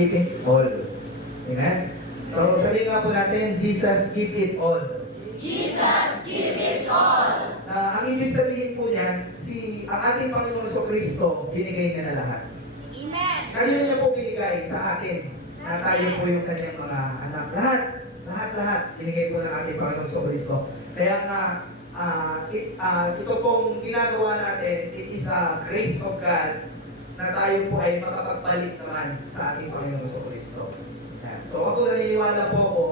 give it all. Amen? So, sabihin nga po natin, Jesus give it all. Jesus, give it all. Ang ibig sabihin po niyan, ang ating Panginoon Jesucristo, binigay niya na lahat. Amen. Kanino niya po binigay sa atin na tayo po yung kanyang mga anak. Lahat, binigay po ng ating Panginoon Jesucristo. Kaya nga, ito pong ginagawa natin, it is a grace of God na tayo po ay makapagbalik naman sa ating Panginoon Jesucristo. So ako naniniwala po ako,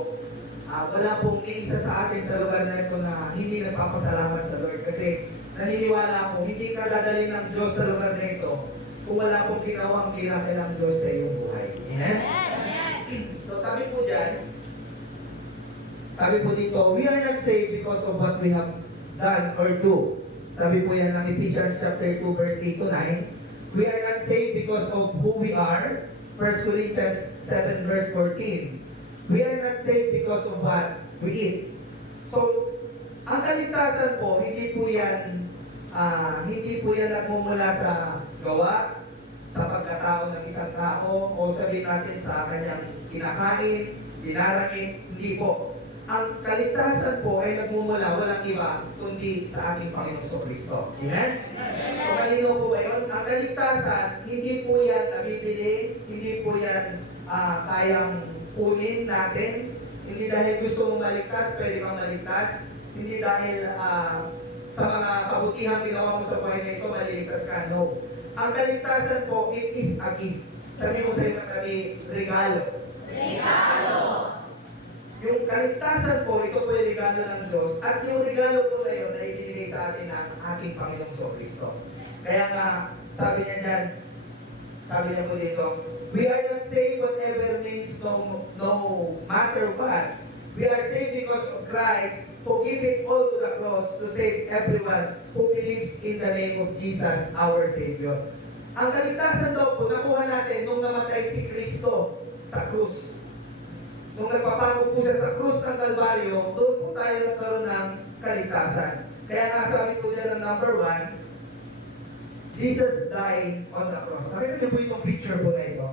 wala pong isa sa akin sa lugar na ito na hindi nagpapasalamat sa Lord. Kasi naniniwala ako, hindi ka dadalhin ng Diyos sa lugar na ito kung wala pong ginawang miracle ng Diyos sa iyong buhay. Amen? So sabi po dyan, sabi po dito, we are not saved because of what we have done or do. Sabi po yan ng Ephesians chapter 2 verse 8 to 9. We are not saved because of who we are. 1 Corinthians 7 verse 14. We are not saved because of what we eat. So, ang kaligtasan po, hindi po yan nagmumula sa gawa, sa pagkatao ng isang tao, o sabihin natin sa kanyang kinakain, dinarain, hindi po. Ang kaligtasan po ay nagmumula, walang iba, kundi sa ating Panginoon Jesucristo. Amen? So, malino po ba yun? Ang kaligtasan, hindi po yan nabibili, hindi po yan kayang kunin natin. Hindi dahil gusto mong maligtas, pwede kang maligtas. Hindi dahil sa mga kabutihang ginawa mo sa buhay na ito, maliligtas ka. No. Ang kaligtasan po, it is a gift. Sabi mo sa iyo kami, regalo. Regalo. Yung kaligtasan po, ito po yung regalo ng Diyos. At yung regalo po na yun, ay ibinigay sa atin ng ating Panginoong Jesucristo. Kaya nga, sabi niya dyan, sabi niya po dito, we are not saved whatever means no matter what. We are saved because of Christ who gave it all to the cross to save everyone who believes in the name of Jesus, our Savior. Ang kaligtasan daw po, nakuha natin nung namatay si Kristo sa krus. Nung nagpapako po siya sa krus ng Kalbaryo, doon po tayo nagkaroon ng kaligtasan. Kaya nga sabi po dyan ng number 1, Jesus died on the cross. Nakita niyo po itong picture po na ito.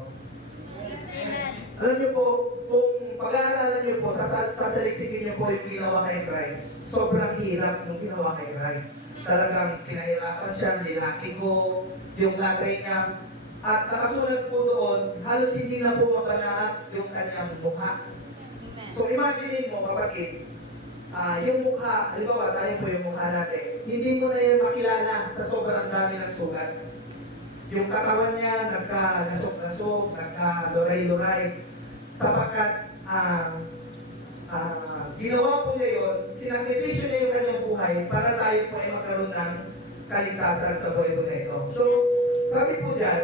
Amen. Alam niyo po, kung pag-aaralan niyo po, sasaliksikin niyo po yung ginawa kay Christ. Sobrang hirap yung ginawa kay Christ. Talagang kinahirapan siya, nilaki-go, yung lagay niya. At nakasulat po doon, halos hindi na po mapanahat yung kanyang mukha. So imagine mo, kapatid, yung mukha, halimbawa tayo po yung mukha natin, hindi mo na yan makilala sa sobrang dami ng sugat. Yung katawan niya, nagka-nasok-nasok, nagka-luray-luray, sapagkat ginawa po niya yun, sinakripisyo niya yung kanyang buhay para tayo po ay magkaroon ng kaligtasan sa buhay po na ito. So, sabi po dyan,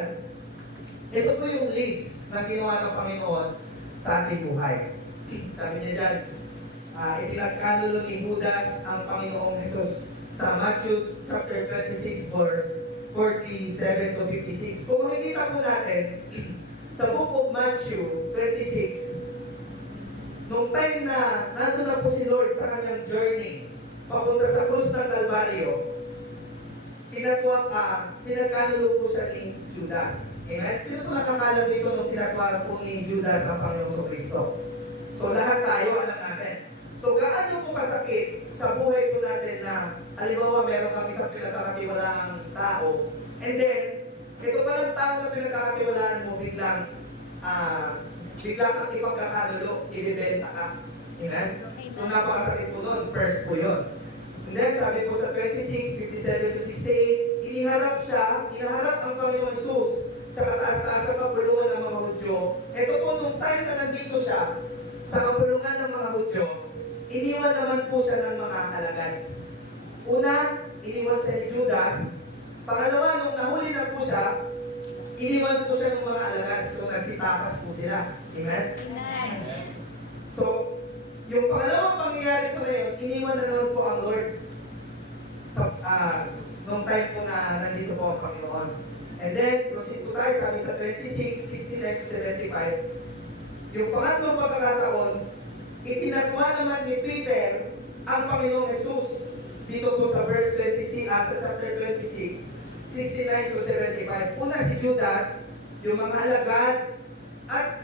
ito po yung list na ginawa ng Panginoon sa ating buhay. Sabi niya dyan, ipinagkanulo ni Judas ang Panginoong Jesus sa Matthew chapter 26 verse 47 to 56. Kung makikita po natin, sa book of Matthew 26, nung time na nandun na po si Lord sa kanyang journey, papunta sa krus ng Kalbaryo, pinagkanulo po siya ni Judas. Amen? Sino po nakakalam dito nung pinagkanulo po ni Judas ang Panginoong Jesucristo? So lahat tayo, alam natin. So gaano po kasakit sa buhay po natin na halimbawa meron kang isang pinagkakatiwalaang tao, and then, ito palang tao na pinagkakatiwalaan mo, biglang kang ipagkakanulo, ibibenta ka. Amen? So napakasakit po nun, first po yun. And then sabi po sa 26, 57 to 68, iniharap ang Panginoon Jesus sa kataas-taas ng kapulungan ng mga Hudyo. Ito po nung time na nandito siya, sa kapulungan ng mga Hudyo, iniwan naman po siya ng mga alagad. Una, iniwan siya ni Judas. Pangalawa, nung nahuli na po siya, iniwan po siya ng mga alagad. So, nagsitakas po sila. Amen? Amen. So, yung pangalawang pangyayari po na yun, iniwan na naman po ang Lord. So, nung time po na nandito po ang Panginoon. And then, proceed po tayo, sabi sa 26, 69 to 75, yung pangatlong pagkakataon, itinatwa naman ni Peter ang Panginoong Jesus dito po sa verse 26, sa chapter 26, 69 to 75. Una si Judas, yung mga alagad, at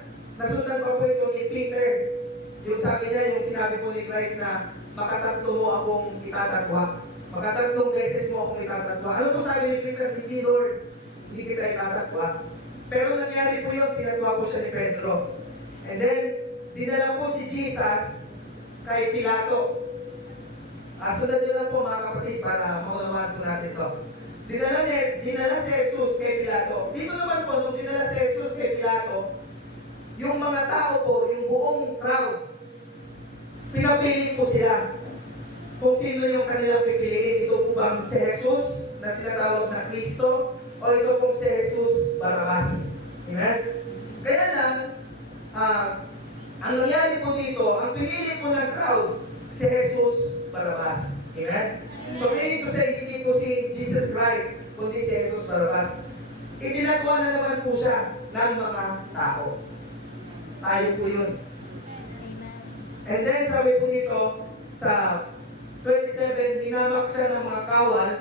sinabi po ni Christ na makatatlo mo akong itatatwa. Makatatlong beses mo akong itatatwa. Ano po sabi ni Peter? Hindi, Lord, hindi kita itatatwa. Pero nangyari po yun, tinatwa po siya ni Pedro. And then, dinala po si Jesus kay Pilato. Sundan nyo lang po mga kapatid para maunawaan po natin to. Dinala si Jesus kay Pilato. Dito naman po, nung dinala si Jesus kay Pilato, yung mga tao po, yung buong crowd, pinapili po sila kung sino yung kanilang pipiliin. Ito po bang si Jesus na tinatawag na Kristo o ito pong si Jesus Barrabas. Amen? Kaya lang, ang nangyari po dito, ang pinili po ng crowd, si Jesus Barrabas. Amen? So meaning to say, hindi po si Jesus Christ, kundi si Jesus Barrabas. Itinatwa na naman po siya ng mga tao. Tayo po yun. And then sabi po dito, sa 27, hinamak siya ng mga kawal,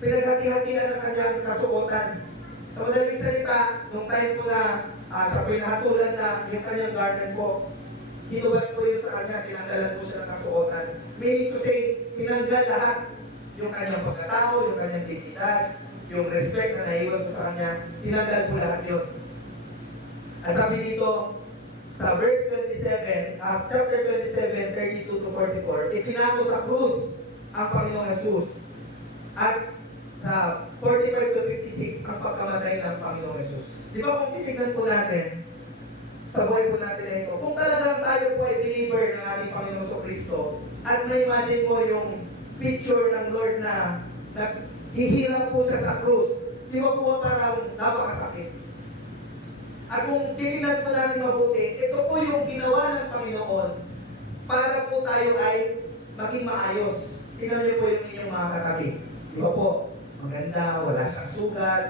pinaghati-hatian ng kanyang kasuotan. Sa madaling salita, nung time po na siya po hinahatulan na yung kanyang garden po, hinuwag po yun sa kanya, tinanggalan po siya ng kasuotan. Meaning to say, tinanggal lahat yung kanyang pagkatao, yung kanyang dignidad, yung respect na naiwan po sa kanya, tinanggal po lahat yun. At sabi dito, sa verse 27, chapter 27, 32 to 44, ipinako sa krus ang Panginoong Jesus. At sa 45 to 56, ang pagkamatay ng Panginoong Jesus. Di ba kung titignan po natin, sa buhay po natin na ito, kung talagang tayo po ay believer ng ating Panginoong Kristo, at na-imagine po yung picture ng Lord na naghihirap po siya sa krus, di ba po parang napakasakit? At kung titignan po natin mabuti, ito po yung ginawa ng Panginoon para po tayo ay maging maayos. Tingnan niyo po yung inyong mga katabi. Di ba po? Maganda, wala siyang sugat,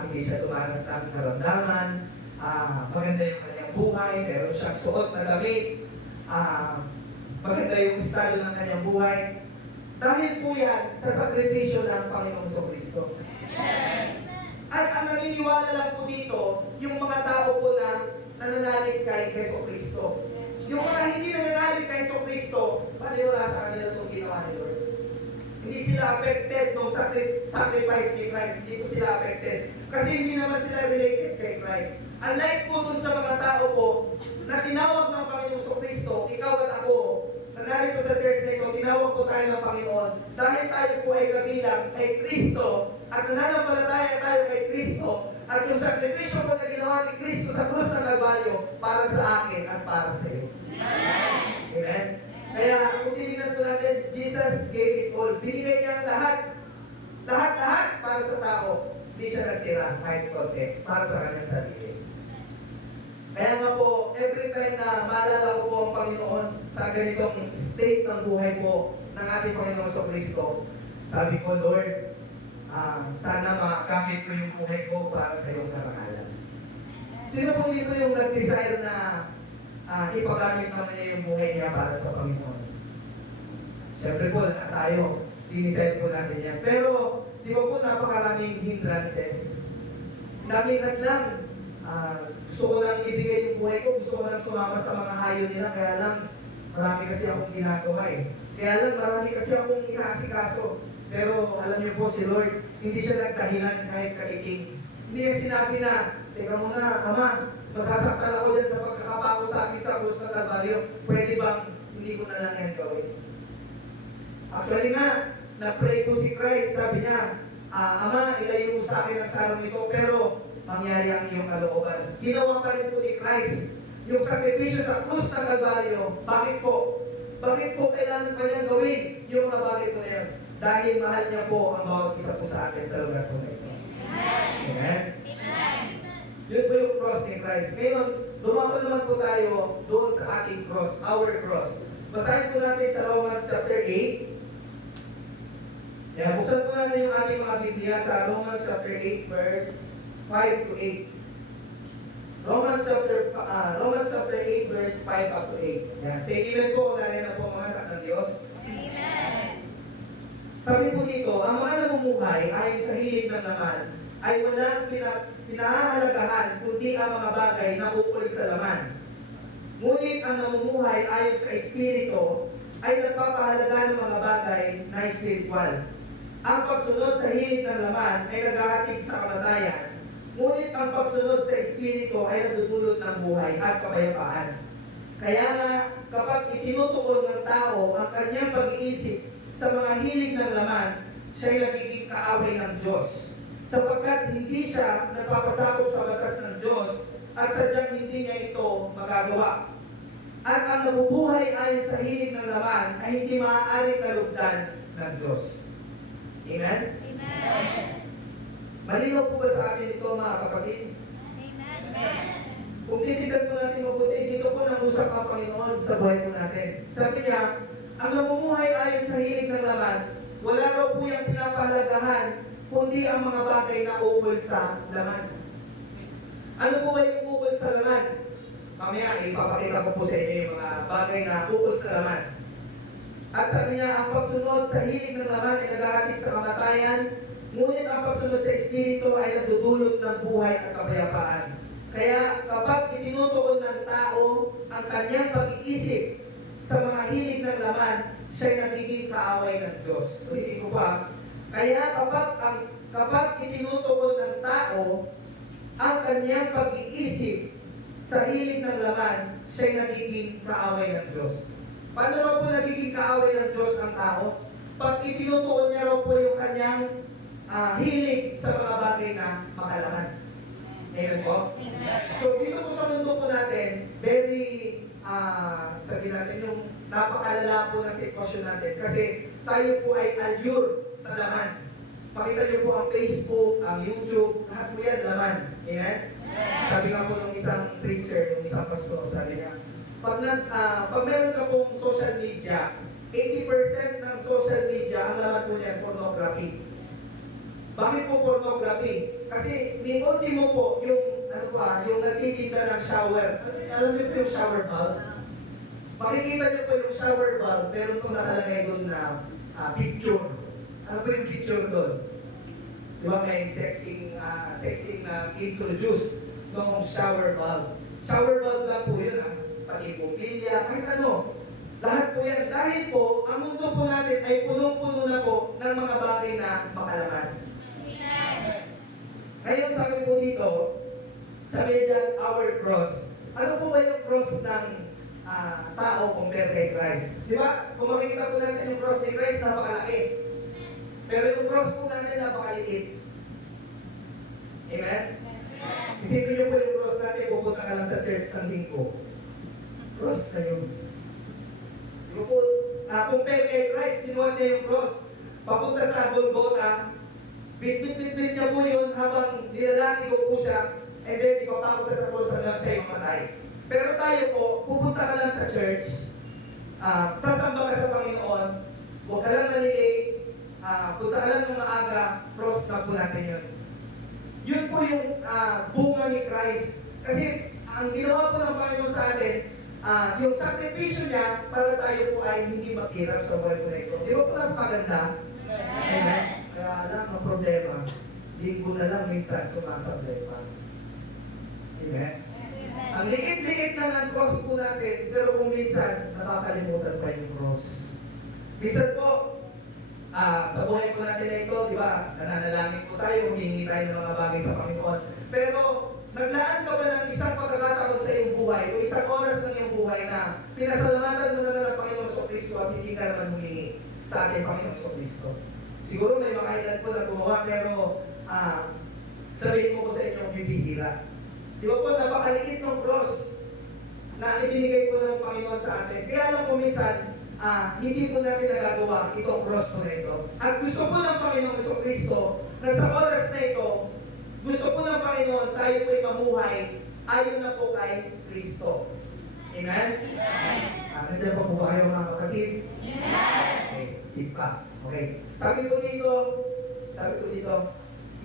hindi siya tumanas ng karamdaman, maganda yung kanyang buhay, meron siyang suot na damit, maganda yung estado ng kanyang buhay. Dahil po yan sa sakripisyo ng Panginoong Kristo. At ang naniniwala lang po dito, yung mga tao po na nananalig kay Jesu Kristo. Yung mga hindi nananalig kay Jesu Kristo, wala sa kanila itong ginawa ni Lord. Hindi sila affected ng sacrifice ni Christ. Hindi po sila affected. Kasi hindi naman sila related kay Christ. Unlike po dun sa mga tao po, na tinawag ng Panginoong Kristo, ikaw at ako, na narito sa church na ito, tinawag po tayo ng Panginoon, dahil tayo po ay kabilang kay Kristo, at nananampalataya tayo kay Kristo, at yung sakripisyo po na ginawa ni Kristo sa krus ng Kalbaryo, para sa akin at para sa iyo. Amen? Amen? Kaya kung tinignan po natin, Jesus gave it all. Binigay niya ang lahat. Lahat-lahat para sa tao. Hindi siya nagtira kahit konti para sa kanyang sarili. Kaya nga po, every time na maalala ko po ang Panginoon sa ganitong state ng buhay po ng ating Panginoon sa Kristo, sabi ko, Lord, sana makamit ko yung buhay ko para sa iyong karangalan. Sino po dito yung nag-desire na ipagamit naman niya yung buhay niya para sa Panginoon? Siyempre po, tayo, dinisire po natin yan. Pero, di ba po napakaraming hindrances? Naminag lang, gusto ko lang ibigay yung buhay ko, gusto ko lang sumama sa mga hayo nila, kaya lang, marami kasi akong ginagawa eh. Kaya lang, marami kasi akong inaasikaso. Pero alam niyo po si Lord, hindi siya nagdahilan kahit kaiting. Hindi niya sinabi na, teka muna, Ama, masasaktan ako dyan sa pagkakapako sa akin sa krus ng Kalbaryo. Pwede bang hindi ko na lang yan gawin? Actually nga, na-pray po si Christ, sabi niya, Ama, ilayo mo sa akin ang sarong ito, pero mangyari ang iyong kalooban. Ginawa pa rin po ni Christ yung sakripisyo sa krus ng Kalbaryo. Bakit po? Bakit po kailangan kanyang gawin yung mga bagay po na yan? Dahil mahal niya po ang bawat isa po sa atin sa lugar po na ito. Amen? Amen? Yun po yung cross ni Christ. Ngayon, dumako naman po tayo doon sa ating cross, our cross. Basahin po natin sa Romans chapter 8. Yan, buksan po natin yung ating mga Biblia sa Romans chapter 8 verse 5 to 8. Romans chapter 8 verse 5 up to 8. Yan, say amen po kung nariyan na po mga anak ng Diyos. Sabi po dito, ang mga namumuhay ayon sa hilig ng laman ay walang pinahahalagahan kundi ang mga bagay na ukol sa laman. Ngunit ang namumuhay ayon sa Espiritu ay nagpapahalaga ng mga bagay na espiritual. Ang pagsunod sa hilig ng laman ay naghahatid sa kamatayan, ngunit ang pagsunod sa Espiritu ay nagdudulot ng buhay at kapayapaan. Kaya nga, kapag itinutuon ng tao ang kanyang pag-iisip sa mga hilig ng laman, siya'y nagiging kaaway ng Diyos. Sapagkat hindi siya nagpapasakop sa batas ng Diyos at sadyang hindi niya ito magagawa. At ang nabubuhay ayon sa hilig ng laman ay hindi maaaring kalugdan ng Diyos. Amen? Amen. Malinaw po ba sa atin ito, mga kapatid? Amen. Kung titigan po natin mabuti, dito po nangusap ang Panginoon sa buhay po natin. Sabi niya, ang namumuhay ayon sa hilig ng laman, wala raw po yung pinapahalagahan, kundi ang mga bagay na ukol sa laman. Ano po ba yung ukol sa laman? Mamaya, ipapakita ko po sa inyo yung mga bagay na ukol sa laman. At sabi niya, ang pagsunod sa hilig ng laman ay naghahatid sa kamatayan, ngunit ang pagsunod sa Espiritu ay nagdudulot ng buhay at kapayapaan. Kaya kapag itinutuon ng tao ang kanyang pag-iisip sa mga hilig ng laman, siya'y nagiging kaaway ng Diyos. Ulitin ko pa. Kaya kapag itinutuon ng tao ang kanyang pag-iisip sa hilig ng laman, siya'y nagiging kaaway ng Diyos. Paano raw po nagiging kaaway ng Diyos ang tao? Pag itinutuon niya raw po yung kanyang hilig sa mga bagay na makalaman. Amen po? Amen. So dito po sa mundo po natin, very, sabihin natin, yung napakalala po ng sitwasyon natin. Kasi tayo po ay allure sa laman. Pakita niyo po ang Facebook, ang YouTube, lahat po yan laman. Amen? Sabi nga po ng isang preacher, ng isang pastor, sabi niya, pag meron ka pong social media, 80% ng social media, ang laman po niya, pornography. Bakit po pornography? Kasi ni ultimo po, yung nagtitinda ng shower. Alam niyo po yung shower bulb? Makikita niyo po yung shower bulb, meron pong nakalagay doon na picture. Ano po yung picture doon? Di ba may sexing na introduce ng shower bulb. Shower bulb lang po yun, pati pumilya, kahit ano. Lahat po yan. Dahil po, ang mundo po natin ay punong-puno na po ng mga bagay na makalaman. Ngayon sabi po dito, sabi dyan, our cross. Ano po ba yung cross ng tao compared kay Christ? Di ba? Kung makikita po natin yung cross ni Christ, napakalaki. Pero yung cross po natin, napakaliit. Amen? Isipin niyo po yung cross natin, pupunta ka lang sa church ng linggo. Cross na yun. Di ba po, compare kay Christ, binuhat niya yung cross. Papunta sa Golgotha, bit-bit-bit niya po yun habang nilalaki ko po siya, and then ipapako sa cross hanggang siya yung matay. Pero tayo po, pupunta ka lang sa church, sasamba ka sa Panginoon, huwag ka lang malilate, punta ka lang ng maaga, cross na po natin yun. Yun po yung bunga ni Christ. Kasi ang ginawa po ng Panginoon sa atin, yung sakripisyo niya para tayo po ay hindi maghirap sa buhay po na ito. Di ba po lang maganda? Amen. Kaya alam, ang problema, linggo na lang minsan sumasablay pa. Amen. Ang liit-liit na ng cross po natin, pero kung minsan, nakakalimutan pa yung cross. Minsan po, sa buhay po natin na ito, di ba, nananalangin po tayo, humingi tayo ng mga bagay sa Panginoon. Pero, naglaan ka ba ng isang pagkakataon sa iyong buhay, o isang oras ng iyong buhay na pinasalamatan mo naman ang Panginoon sa Kristo at hindi ka naman humingi sa ating Panginoon sa Kristo? Siguro may mga ilan po na gumawa, pero sabihin ko po sa inyo, bibihira. Di ba po, napakaliit ng cross na ibinigay po ng Panginoon sa atin. Kaya lang po minsan, hindi po natin nagagawa itong cross po na ito. At gusto po ng Panginoon sa Kristo na sa oras na ito, gusto po ng Panginoon tayo po'y mamuhay ayon na po kay Kristo. Amen? Nandiyan pa po ba kayo mga kapatid? Okay, ipa. Okay. Sabi po dito,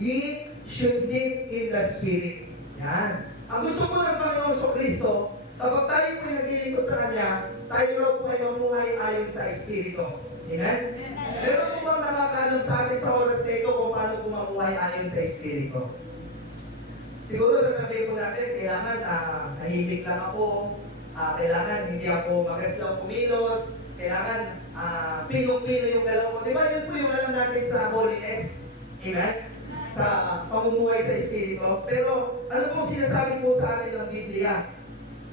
ye should live in the Spirit. Yan. Ang gusto po ng Panginoon sa Kristo, kapag tayo po'y naglilingkod sa Kanya, tayo raw po ay mamuhay ayon sa Espiritu. Amen? Meron po bang nakakaalam sa atin sa oras na ito kung paano po mamuhay ayon sa Espiritu? Siguro sasabihin po natin, kailangan tahimik lang ako, kailangan hindi ako magaslaw kumilos, kailangan pinong-pino yung galaw ko. Di ba yun po yung alam natin sa holiness? Amen? Sa pamumuhay sa Espiritu. Pero ano po sinasabi po sa atin ng Biblia?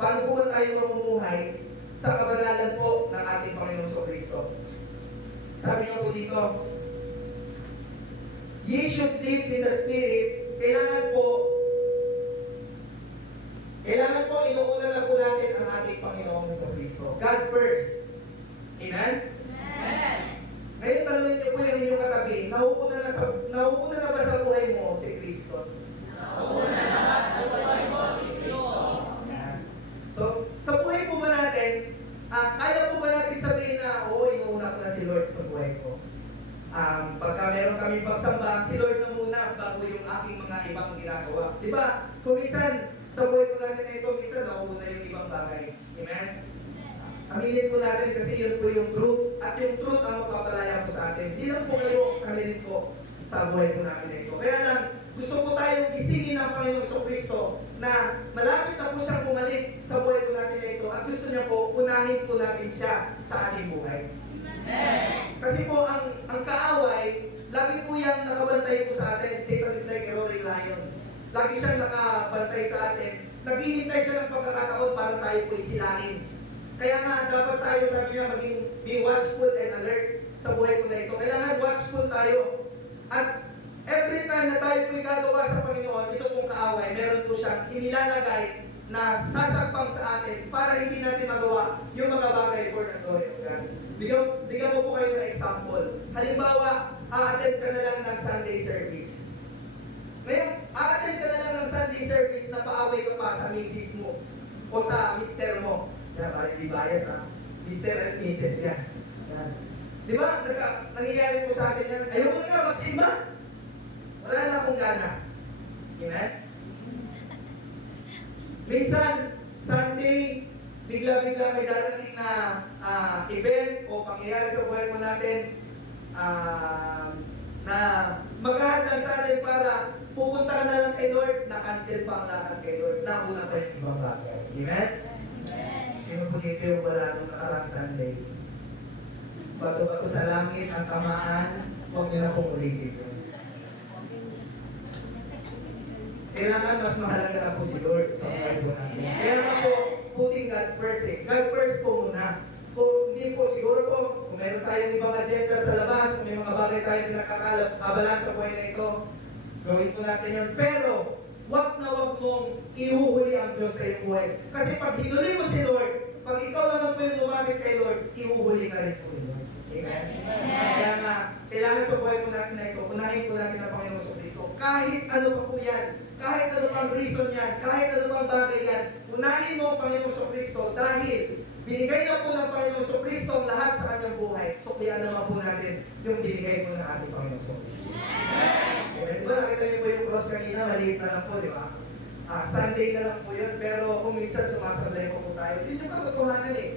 Paano po ba tayo mamumuhay sa kabanalan po ng ating Panginoong Kristo? Sabi niya po dito, ye should live in the Spirit. Kailangan po inuuna na po natin ang ating Panginoong Kristo. God first. Amen? Amen. Ngayon, tanongin niyo po yung inyong katabi, nauuna na ba sa buhay mo si Kristo? Nauna na ba sa buhay mo si Kristo? So, sa buhay po ba natin, kaya po ba natin sabihin na, oo, inuuna ko na si Lord sa buhay ko? Pagka meron kami pagsamba, si Lord na muna bago yung aking mga ibang ginagawa. Di ba? Kung minsan, sa buhay ko natin na ito, minsan nauuna yung ibang bagay. Amen? Aminin po natin kasi yun po yung truth. At yung truth ang magpapalaya po sa atin. Hindi lang po kayo, aminin ko sa buhay po natin na ito. Kaya lang, gusto po tayong isingin ng Panginoong Kristo na malapit na po siyang bumalik sa buhay po natin na ito. At gusto niya po, unahin po natin siya sa ating buhay. Kasi po, ang kaaway, lagi po yan nakabantay po sa atin. Satan is like a roaring lion. Lagi siyang nakabantay sa atin. Naghihintay siya ng pagkakataon para tayo po isilahin. Kaya nga, dapat tayo, sabi niya, maging be watchful and alert sa buhay po na ito. Kailangan watchful tayo. At every time na tayo po'y gagawa sa Panginoon, ito pong kaaway, meron po siyang inilalagay na sasakpang sa atin para hindi natin magawa yung mga bagay for the glory of God. Bigyan ko po kayo ng example. Halimbawa, a-attend ka na lang ng Sunday service. Ngayon, a-attend ka na lang ng Sunday service na paaway ka pa sa misis mo o sa mister mo. Yan, parang di bias ha. Mister at Mrs. yan. Yan. Di ba? Nangyayari po sa atin yan. Ayoko na magsimba. Wala na akong gana. Amen? Minsan, Sunday, bigla-bigla may darating na event o pangyayari sa buhay mo natin na maghahanda sa atin para pupunta ka na lang kay Lord, na-cancel pa ang lakad kay Lord, nauna pa yung ibang bagay. Amen? Sino po dito yung wala nung nakarang Sunday? Bato-bato sa langit ang tamaan, huwag niyo na pong ulitin yun. Kailangan mas mahalaga na po si Lord sa buhay po natin. Kaya nga po, putting God first eh. God first po muna. Kung hindi po, siguro po, kung meron tayong ibang agenda sa labas, kung may mga bagay tayong pinakakabalan sa buhay na ito, gawin po natin yun. Pero, wag na wag mong ihuhuli ang Diyos sa iyong buhay. Kasi pag hinuli mo si Lord, pag ikaw naman po yung lumapit kay Lord, ihuhuli ka rin po ni Lord. Amen? Kaya nga, kailangan sa buhay po natin na ito, unahin po natin ang Panginoong Kristo. Kahit ano pa po yan, kahit ano pang reason yan, kahit ano pang bagay yan, unahin mo ang Panginoong Kristo dahil binigay na po ng Panginoong Kristo ang lahat sa kanyang buhay. So, kaya naman po natin yung binigay po ng ating Panginoong Kristo. Okay, diba? Nakita niyo po yung cross kanina, maliit na lang po, di ba? Sunday na lang po yun, pero kung minsan sumasablay po tayo. Yun yung katotohanan eh.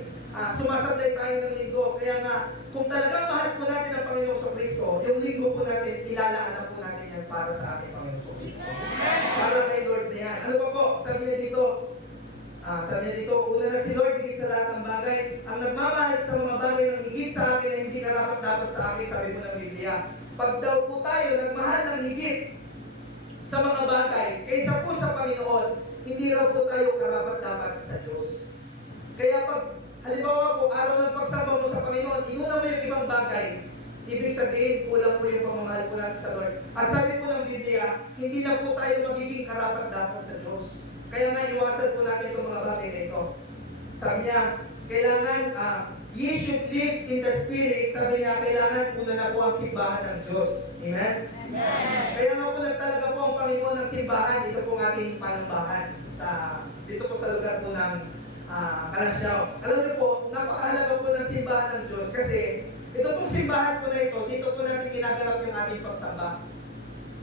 Sumasablay tayo ng linggo. Kaya nga, kung talagang mahal po natin ang Panginoong Kristo, yung linggo po natin, ilalaan na po natin yan para sa ating Panginoong Kristo. Para kay Lord na yan. Ano pa po? Sabi niya dito, una na si Lord, higit sa lahat ng bagay. Ang nagmamahal sa mga bagay ng higit sa akin na hindi karapat dapat sa akin, sabi po ng Biblia. Pag daw po tayo nagmahal ng higit sa mga bagay, kaysa po sa Panginoon, hindi raw po tayo karapat dapat sa Diyos. Kaya pag, halimbawa po, araw ng pagsamba mo sa Panginoon, inuna mo yung ibang bagay, ibig sabihin, kulang po yung pamamahal po natin sa Lord. At sabi po ng Biblia, hindi na po tayo magiging karapat dapat sa Diyos. Kaya nga, iwasan po natin itong mga bagay na ito. Sabi niya, kailangan, ye should live in the Spirit. Sabi niya, kailangan una na po ang simbahan ng Diyos. Amen? Amen. Kaya nga po nagtalaga po ang Panginoon ng simbahan. Dito po ang ating panambahan. Dito po sa lugar po ng Kalasyaw. Alam niyo po, napakahalaga po ng simbahan ng Diyos kasi ito pong simbahan po na ito, dito po natin ginaganap yung ating pagsamba.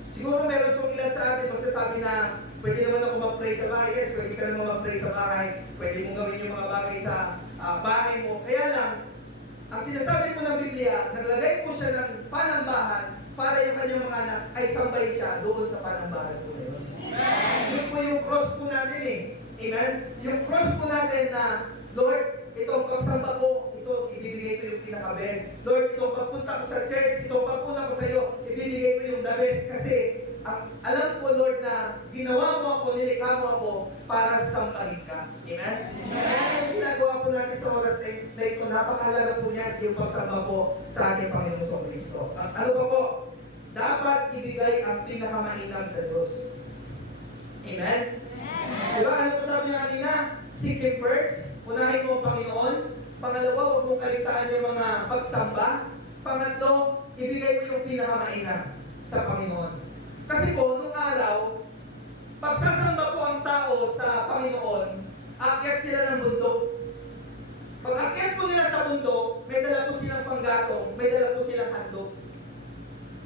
Siguro meron pong ilan sa atin magsasabi na pwede naman ako mag-pray sa bahay. Yes, pwede ka naman mag-pray sa bahay. Pwede mong gawin yung mga bagay sa bahay mo. Kaya lang, ang sinasabi po ng Biblia, naglagay po siya ng panambahan para yung kanyang mga anak ay sambay siya doon sa panambahan po na yun. Yun po yung cross po natin eh. Amen? Yung cross po natin na Amen? Kaya yung ginagawa po natin sa oras na ito, napakahalaga po niyan yung pagsamba po sa ating Panginoong Kristo. At ano pa po? Dapat ibigay ang pinakamainam sa Diyos. Amen? Diba? Ano po sabi niya kanina? Seek Him first. Unahin mo ang Panginoon. Pangalawa, huwag mong kaligtaan yung mga pagsamba. Pangatlo, ibigay mo yung pinakamainam sa Panginoon. Kasi po, nung araw, pagsasamba po ang tao sa Panginoon, aakyat sila ng bundok. Pag aakyat po nila sa bundok, may dala po silang panggatong, may dala po silang handog.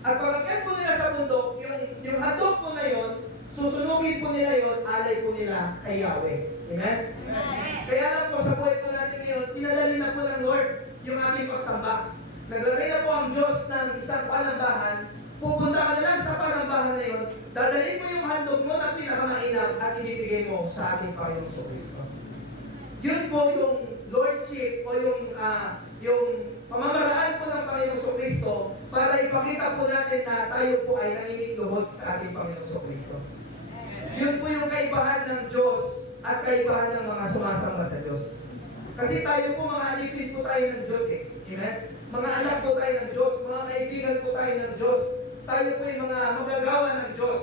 At pag aakyat po nila sa bundok, yung handog po na yon, susunugin po nila yon, alay po nila kay Yahweh. Amen? Kaya lang po sa buhay po natin ngayon, tinadali na po ng Lord yung ating pagsamba. Naglagay na po ang Diyos ng isang palambahan, pupunta ka na lang sa palambahan na yun, dadalhin mo yung handog mo na pinakamainam at ibibigay mo sa ating Panginoong Kristo. Yun po yung Lordship o yung pamamaraan po ng Panginoong Kristo para ipakita po natin na tayo po ay nanginigluhod sa ating Panginoong Kristo. Yun po yung kaibahan ng Diyos at kaibahan ng mga sumasamba sa Diyos. Kasi tayo po mga alipin po tayo ng Diyos eh. Amen? Mga anak po tayo ng Diyos, mga kaibigan po tayo ng Diyos. Tayo po yung mga magagawa ng Diyos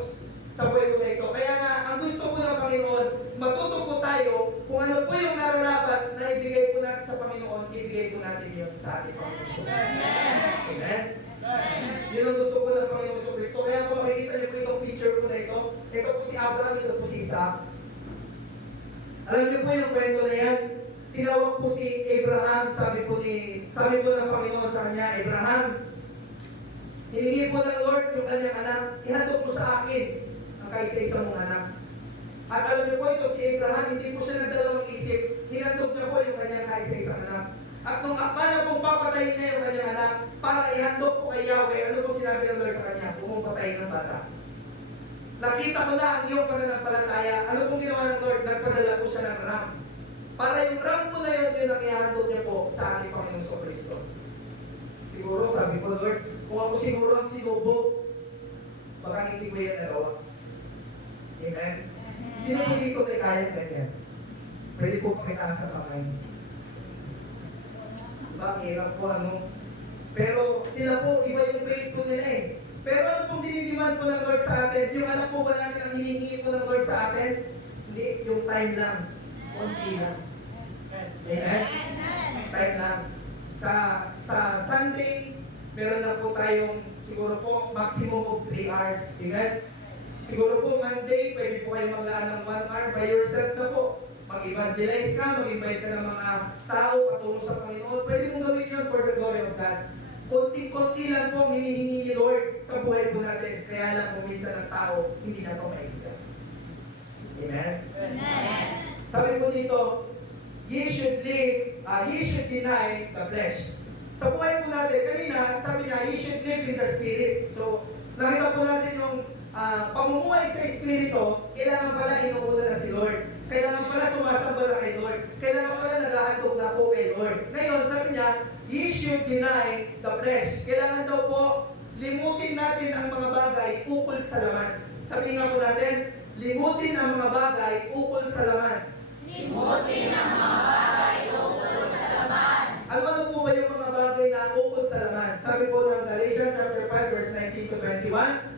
sa buhay po na ito. Kaya nga, ang gusto po ng Panginoon, matuto po tayo kung ano po yung nararapat na ibigay po natin sa Panginoon, ibigay po natin yun sa ating Panginoon. Amen? Yun ang gusto po ng Panginoon Kristo. Kaya kung makikita niyo po itong picture po na ito po si Abraham, ito po si Isaac. Alam niyo po yung kwento na yan? Tinawag po si Abraham, sabi po ng Panginoon sa kanya, Abraham, hiningi po ng Lord yung kanyang anak, ihandog mo sa akin ang kaisa-isa mong anak. At alam niyo po ito, si Abraham, hindi po siya nagdalawang isip, hinandog niya po yung kanyang kaisa-isang anak. At nung akala pong papatayin niya yung kanyang anak, para ihandog po kay Yahweh, ano po sinabi ng Lord sa kanya? Pumapatayin ng bata. Nakita ko na ang iyong pananampalataya. Ano pong ginawa ng Lord? Nagpadala po siya ng ram. Para yung ram po na yun, yung nakihandog niya po sa ating Panginoong Kristo. Siguro, sabi ko, Lord, kung ako siguro ang sinubok, baka hindi ko yan nagawa. Amen? Sino po dito may kaya ganyan? Pwede po pakitaas sa kamay. Diba? Ang hirap po, ano? Pero sila po, iba yung faith po nila eh. Pero ano pong dinidiman po ng Lord sa atin? Yung anak po ba natin ang hinihingi po ng Lord sa atin? Hindi, yung time lang. Kunti lang. Amen? Time lang. Sa Sunday, meron lang po tayong siguro po maximum of 3 hours. Amen? Siguro po Monday, pwede po kayo maglaan ng 1 hour by yourself na po. Mag-evangelize ka, mag-invite ka ng mga tao patungo sa Panginoon. Pwede mong gawin yun for the glory of God. Konti-konti lang po ang hinihingi ni Lord sa buhay po natin. Kaya lang kung minsan ng tao, hindi na po maibigan. Amen? Amen. Sabi po dito, ye should deny the flesh. Sa buhay po natin, kanina, sabi niya, ye should live in the Spirit. So, nakita po natin yung pamumuhay sa Espiritu, kailangan pala inuuna na si Lord. Kailangan pala sumasamba na kay Lord. Kailangan pala naghahandog na po kay Lord. Ngayon, sabi niya, ye should deny the flesh. Kailangan daw po, limutin natin ang mga bagay ukol sa laman. Sabihin nga po natin, limutin ang mga bagay ukol sa laman. Limutin ang mga bagay ukol sa laman. Ano po ba yung mga bagay na ukol sa laman? Sabi po ng Galatians chapter 5 verse 19 to 21,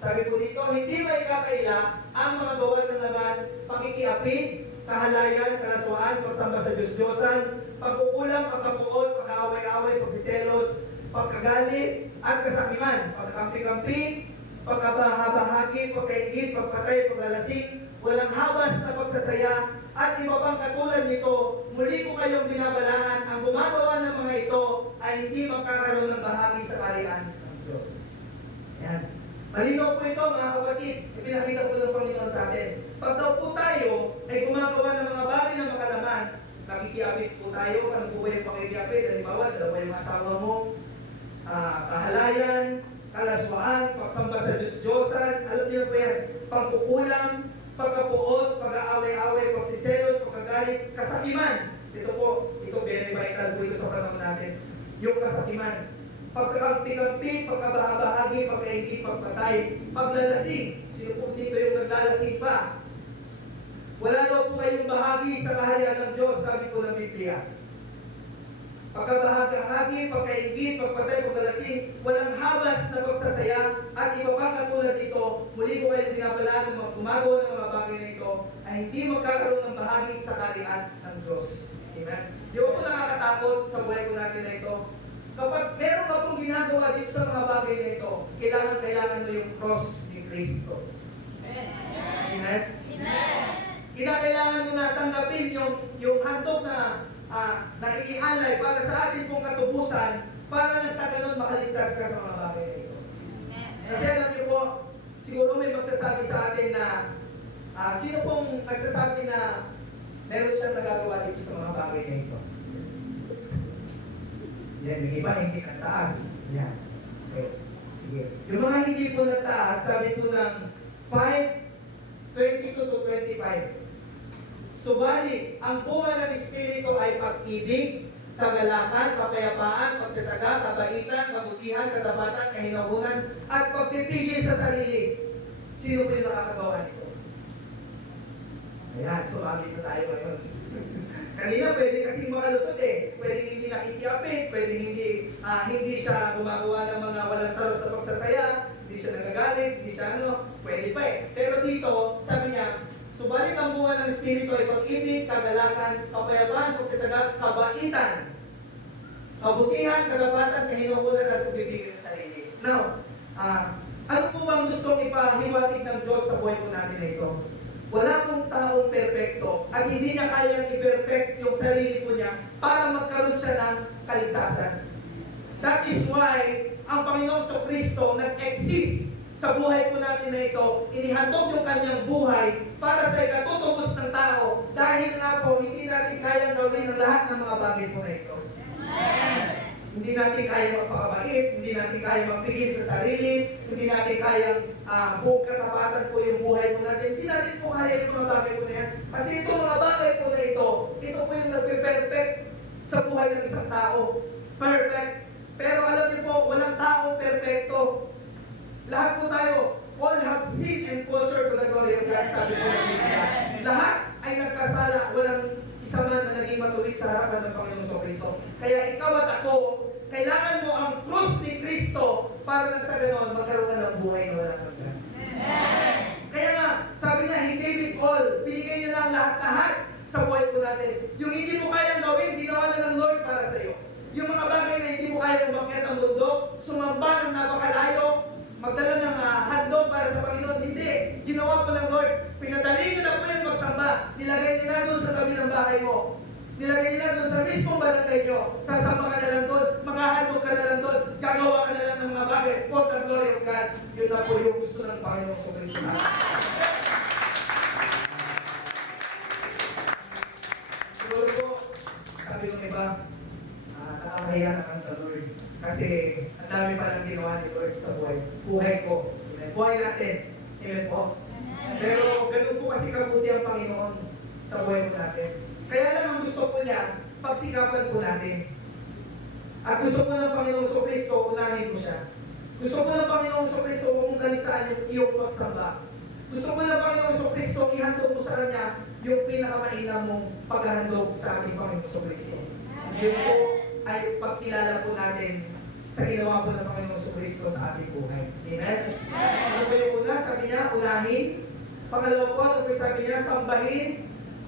sabi po dito, hindi may kakaila ang mga gawa ng laman, pakikiapid, kahalayan, kalaswaan, pagsamba sa Diyos-Diyosan, pagkukulang, pagkapuot, pagkaaway-away, pagsiselos, pagkagalit, at kasakiman, pagkakampi-kampi, pagkabahagi, pagkaigit, pagpatay, paglalasing, walang habas na pagsasaya, at iba pang katulad nito, muli ko kayong binabalaan, ang gumagawa ng mga ito ay hindi magkakaroon ng bahagi sa kaharian ng Diyos. Yan. Malinaw po ito mga kapatid, ipinakita po ng Panginoon sa atin. Pag daw po tayo ay gumagawa ng mga bagay na makalaman, nakikiapit po tayo, ano po ba yung pakikiapit? Halimbawa, dalawa yung asawa mo, kahalayan, kalaswaan, pagsamba sa Diyos-Diyosan, alam niyo po yan, pagkukulang, pagkapuot, pag-aaway-away, pagsiselos, pagkagalit, kasakiman. Ito po, ito very vital po ito sa panahon natin. Yung kasakiman. Pagkakampi-kampi, pagkabahagi, pagkaigit, pagpatay, paglalasing. Sino po dito yung naglalasing pa? Wala daw po kayong bahagi sa kaharian ng Diyos, sabi po ng Biblia. Pagkabahagi, pagkaingit, pagpatay, paglalasing, walang habas na pagsasaya, at iba pang katulad dito, muli ko kayong binabalaan ng gumagawa ng mga bagay na ito, ay hindi magkakaroon ng bahagi sa kaharian ng Diyos. Amen? Di ba po nakakatakot sa buhay po natin na ito? Kapag meron ka pong ginagawa dito sa mga bagay na ito, kailangan mo yung cross ni Kristo. Amen? Kinakailangan mo na tanggapin yung handog na inialay para sa ating pong katubusan, para na sa ganun makaligtas ka sa mga bagay na ito. Kasi alam niyo po, siguro may magsasabi sa atin na sino pong nagsasabi na meron siyang nagagawa dito sa mga bagay na ito? Yan, yung iba hindi nagtaas. Yan. Okay. Sige. Yung mga hindi po nagtaas, sabi po ng 5:22 to 25. Subalit, ang bunga ng Espiritu ay pag-ibig, kagalakan, kapayapaan, pagtsatsaga, kabaitan, kabutihan, katapatan, kahinahunan, at pagpipigil sa sarili. Sino po yung nakakagawa nito? Ayan, sumabit na tayo ngayon. Kanina pwede kasing makalusot eh. Pwede hindi nakikiapit, pwede hindi siya gumagawa ng mga walang talos na pagsasaya, hindi siya nagagalit, hindi siya pwede pa eh. Pero dito, sabi niya, subalit ang bunga ng Espiritu ay pag-ibig, kagalakan, kapayapaan, pagtsatsaga, kabaitan, kabutihan, katapatan, kahinahunan, at pagpipigil sa sarili. Now, ano po bang gustong ipahiwatig ng Diyos sa buhay po natin na ito? Wala pong taong perfecto at hindi niya kayang i-perfect yung sarili po niya para magkaroon siya ng kaligtasan. That is why ang Panginoong sa Kristo nag-exist sa buhay po natin na ito, inihandog yung kanyang buhay para sa ikatutubos ng tao dahil nga po hindi natin kayang gawin ang lahat ng mga bagay po na ito. Hindi natin kayang magpakabait, hindi natin kayang magpigil sa sarili, hindi natin kayang buong katapatan po yung buhay po natin. Hindi natin po kaya yung mga bagay po na yan. Kasi ito mga bagay po na ito po yung nagpe-perfect sa buhay ng isang tao. Perfect. Pero alam niyo po, walang taong perfecto. Lahat po tayo, all have sinned and fall short of the glory of God, sabi po ng Biblia. Lahat ay nagkasala, walang isa man na naging matuwid sa harapan ng Panginoong Kristo. Kaya ikaw at ako, kailangan mo ang krus ni Kristo para nang sa ganon magkaroon ka ng buhay na walang hanggan. Kaya nga, sabi niya, He gave it all. Binigay niya lang lahat-lahat sa buhay po natin. Yung hindi mo kayang gawin, ginawa na ng Lord para sa iyo. Yung mga bagay na hindi mo kayang umakyat ang mundo, sumamba ng napakalayo, magdala ng handog para sa Panginoon. Hindi. Ginawa po ng Lord. Pinadali niyo na po yung magsamba. Nilagay niyo na doon sa tabi ng bahay mo. Nilagay niyo na doon sa mismong barangay niyo. Sasama ka na lang doon. Maghahandog ka na lang doon. Gagawa ka na lang ng mga bagay. For the glory of God. Yun na po yung gusto ng Panginoon sa Kristo. Siguro po, sabi ng iba, nakakahiya naman sa Lord. Kasi ang dami palang ginawa ni Lord sa buhay ko. Amen. Buhay natin. Amen po. Pero ganun po kasi kabuti ang Panginoon sa buhay po natin. Kaya lang ang gusto po niya, pagsikapan po natin. At gusto po ng Panginoong Kristo, unahin mo siya. Gusto po ng Panginoong Kristo, huwag mong kalitaan yung iyong pagsamba. Gusto po ng Panginoong Kristo, ihandog mo sa Kanya yung pinakamainam mong paghahandog sa ating Panginoong Kristo. Yun po ay pagkilala po natin sa ginawa po ng Panginoong Kristo sa ating buhay. Amen? Ano po yung una? Sabi niya, unahin. Pangalawa po, ano po yung sabi niya? Sambahin.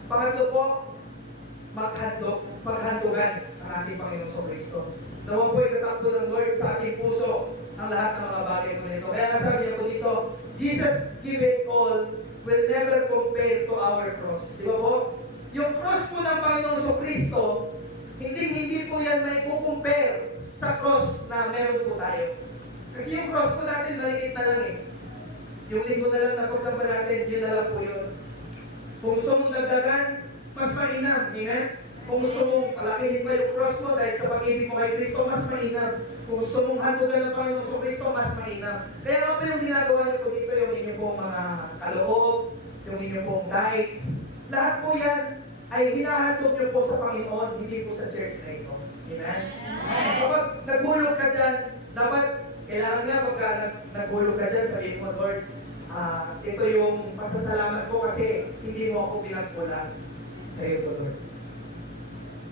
Pangatlo po, maghandugan ang ating Panginoong Kristo. Nawa po yung tatakbo ng Lord sa ating puso ang lahat ng mga bagay po nito. Kaya nga sabi niya po dito, Jesus give it all will never compare to our cross. Di ba po? Yung cross po ng Panginoong Kristo, hindi po yan may kukumpare sa cross na meron po tayo. Kasi yung cross po natin, maliit na lang eh. Yung linggo na lang na pagsamba natin, yun na lang po yun. Kung gusto mong dagdagan, mas mainam. Amen? Kung gusto mong palakihin pa yung cross mo dahil sa pag-ibig mo kay Kristo, mas mainam. Kung gusto mong handugan ng Panginoon sa Kristo, mas mainam. Kaya ano pa yung ginagawa niyo po dito, yung inyong pong mga kaloob, yung inyong pong tithes, lahat po yan ay hinahandog niyo po sa Panginoon, hindi po sa church na ito. Amen? Kapag naghulog ka dyan, dapat, kailangan nga pagka naghulog ka dyan, sabihin mo, Lord, ito yung pasasalamat ko kasi hindi mo ako pinagpulan sa iyo, Lord.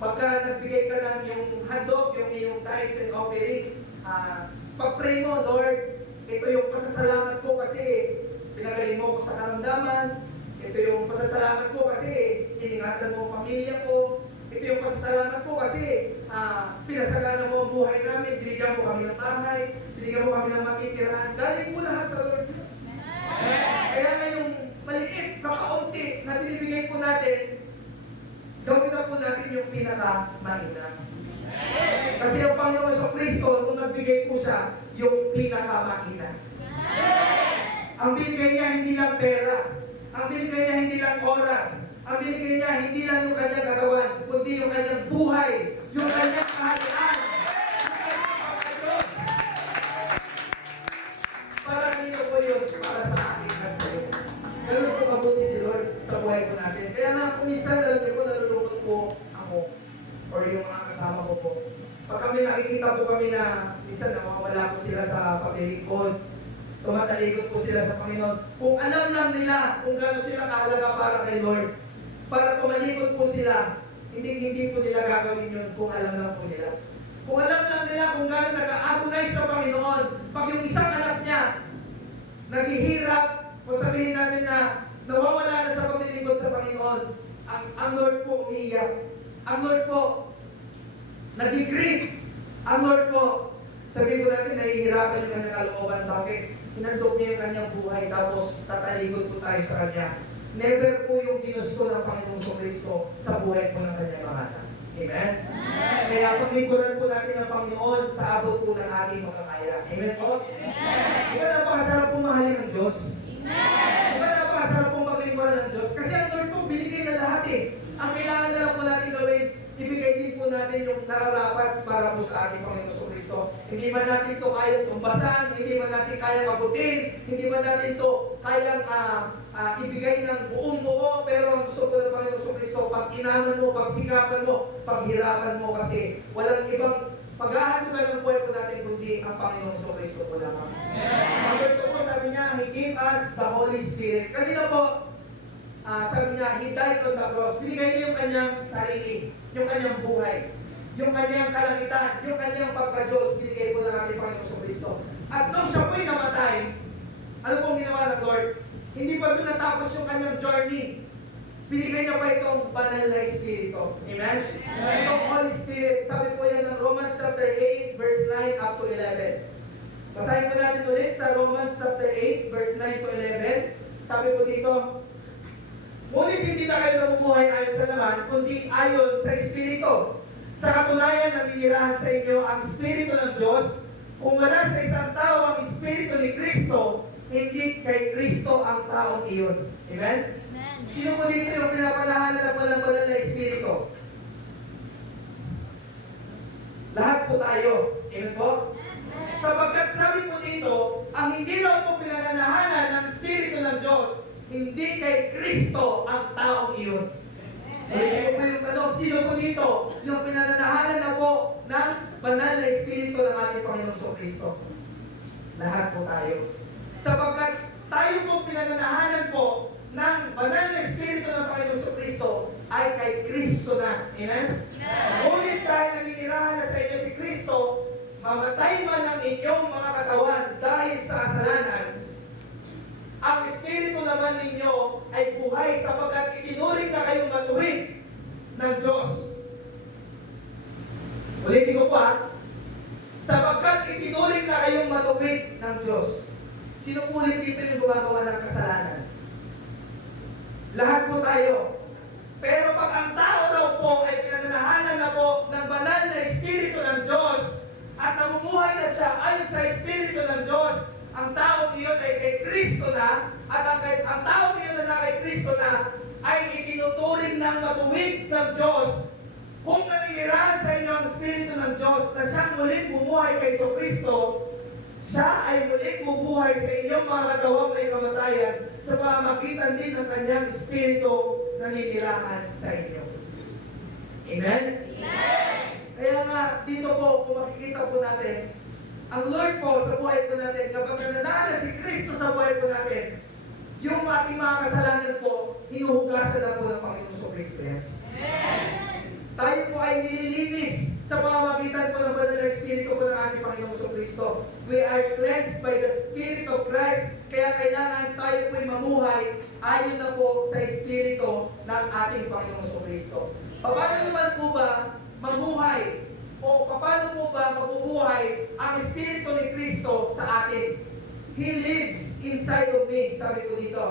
Pagka nagbigay ka ng yung handog, yung iyong tithes and offering, pag-pray mo, Lord, ito yung pasasalamat ko kasi pinagaling mo ko sa karamdaman. Ito yung pasasalamat ko kasi iningatan mo ang pamilya ko. Ito yung pasasalamat ko kasi pinasagana mo ang buhay namin. Binigyan mo kami ng bahay, binigyan mo kami ng matitirahan. Galing mo lahat sa Lord. Kaya nga yung maliit, kakaunti na binibigay po natin, gawin na po natin yung pinaka-mainam. Kasi ang Panginoon sa Kristo, nung nagbigay po siya, yung pinaka-mainam. Ang binigay niya hindi lang pera, ang binigay niya hindi lang oras, ang binigay niya hindi lang yung kanyang katawan, kundi yung kanyang buhay, yung kanyang kaharian, para nito po yun, para sa akin at kayo. Ganun po mabuti si Lord sa buhay po natin. Kaya na, kung minsan, alam niyo po, nalulungkot po ako or yung mga kasama ko po. Pag kami nakikita po kami na minsan nawawala po sila sa paglikod, tumatalikod po sila sa Panginoon. Kung alam lang nila kung gaano sila kahalaga para kay Lord, para tumalikod po sila, hindi po nila gagawin yun kung alam lang po nila. Kung alam lang nila kung gaano nag-agonize sa Panginoon, pag yung isang anak niya, naghihirap, o sabihin natin na nawawala na sa paglilingkod sa Panginoon, ang Lord po umiiyak. Ang Lord po nag-grieve. Ang Lord po, sabihin ko natin, nahihirapan yung kanyang kalooban. Bakit? Hinandok niya yung kanyang buhay, tapos tatalikod po tayo sa kanya. Never po yung ginusto ng Panginoong Kristo sa buhay po ng kanyang mga anak. Amen? Kaya paglingkuran po natin ng Panginoon sa abot po ng ating makakaya. Amen po? Diba napakasarap po mahalin ng Diyos? Diba napakasarap po maglingkuran ng Diyos? Kasi ang Lord po binigay na lahat eh. Ang kailangan na lang po natin gawin, ibigay din po natin yung nararapat para po sa ating Panginoon Kristo. Hindi man natin ito kayang tumbasan, hindi man natin kayang abutin, hindi man natin ito kayang ibigay ng buong buo, pero ang gusto po ng Panginoon Kristo, pag inaman mo, pag sikapan mo, paghirapan mo, kasi walang ibang paghahandugan ng buhay po natin kundi ang Panginoon Kristo po lamang. Ang Lord po sabi niya, He gave us the Holy Spirit. Kanina po, sabi niya, He died on the cross. Binigay niya yung kanyang sarili, yung kanyang buhay, yung kanyang kalangitan, yung kanyang pagka-Diyos, binigay po ng ating Panginoon Kristo. At nung siya po'y namatay, ano pong ginawa ng Lord? Hindi pa doon natapos yung kanyang journey. Binigay niya pa itong banal na Espiritu. Amen? Itong Holy Spirit, sabi po yan ng Romans chapter 8, verse 9 up to 11. Basahin po natin ulit sa Romans chapter 8, verse 9 to 11. Sabi po dito, ngunit hindi na kayo nabubuhay ayon sa laman, kundi ayon sa Espiritu. Sa katunayan, naninirahan sa inyo ang Espiritu ng Diyos. Kung wala sa isang tao ang Espiritu ni Kristo, hindi kay Kristo ang taong iyon. Amen? Sino po dito yung pinapalahanan ng walang banal na Espiritu? Lahat po tayo. Amen po? Sapagkat sabi po dito, ang hindi lang po pinananahanan ng Espiritu ng Diyos, hindi kay Kristo ang taong iyon. Ulitin ko po yung tanong, sino po dito yung pinananahanan na po ng banal na Espiritu ng ating Panginoong Kristo? Lahat po tayo. Sapagkat tayo po pinananahanan po ng banal na Espiritu ng Panginoong Kristo ay kay Kristo na. Amen? Ngunit dahil naninirahan na sa inyo si Kristo, mamatay man ang inyong mga katawan dahil sa kasalanan, ang Espiritu naman ninyo ay buhay sapagkat itinuring na kayong matuwid ng Diyos. Ulitin ko pa, sapagkat itinuring na kayong matuwid ng Diyos. Sino po ulit dito yung gumagawa ng kasalanan? Lahat po tayo. Pero pag ang tao daw po ay pinananahanan na po ng banal na Espiritu ng Diyos at namumuhay na siya ayon sa Espiritu ng Diyos, ang taong iyon ay kay Kristo na at ang taong iyon na kay Kristo na ay itinuturing ng matuwid ng Diyos. Kung naninirahan sa inyo ang Espiritu ng Diyos na siyang muling bumuhay kay Kristo, siya ay muling bubuhay sa inyong mga katawang may kamatayan sa pamamagitan din ng kanyang Espiritu na ninirahan sa inyo. Amen? Amen! Kaya nga, dito po, kung makikita po natin, ang Lord po sa buhay po natin, kapag nananahan si Kristo sa buhay po natin, yung ating mga kasalanan po, hinuhugasan na po ng Panginoong Kristo yan. Tayo po ay nililinis sa pamamagitan po ng banal na Espiritu po ng ating Panginoong Kristo. We are cleansed by the Spirit of Christ, kaya kailangan tayo po ay mamuhay ayon na po sa Espiritu ng ating Panginoong Kristo. Paano naman po ba mamuhay o paano po ba mabubuhay ang Espiritu ni Kristo sa atin? He lives inside of me, sabi ko dito.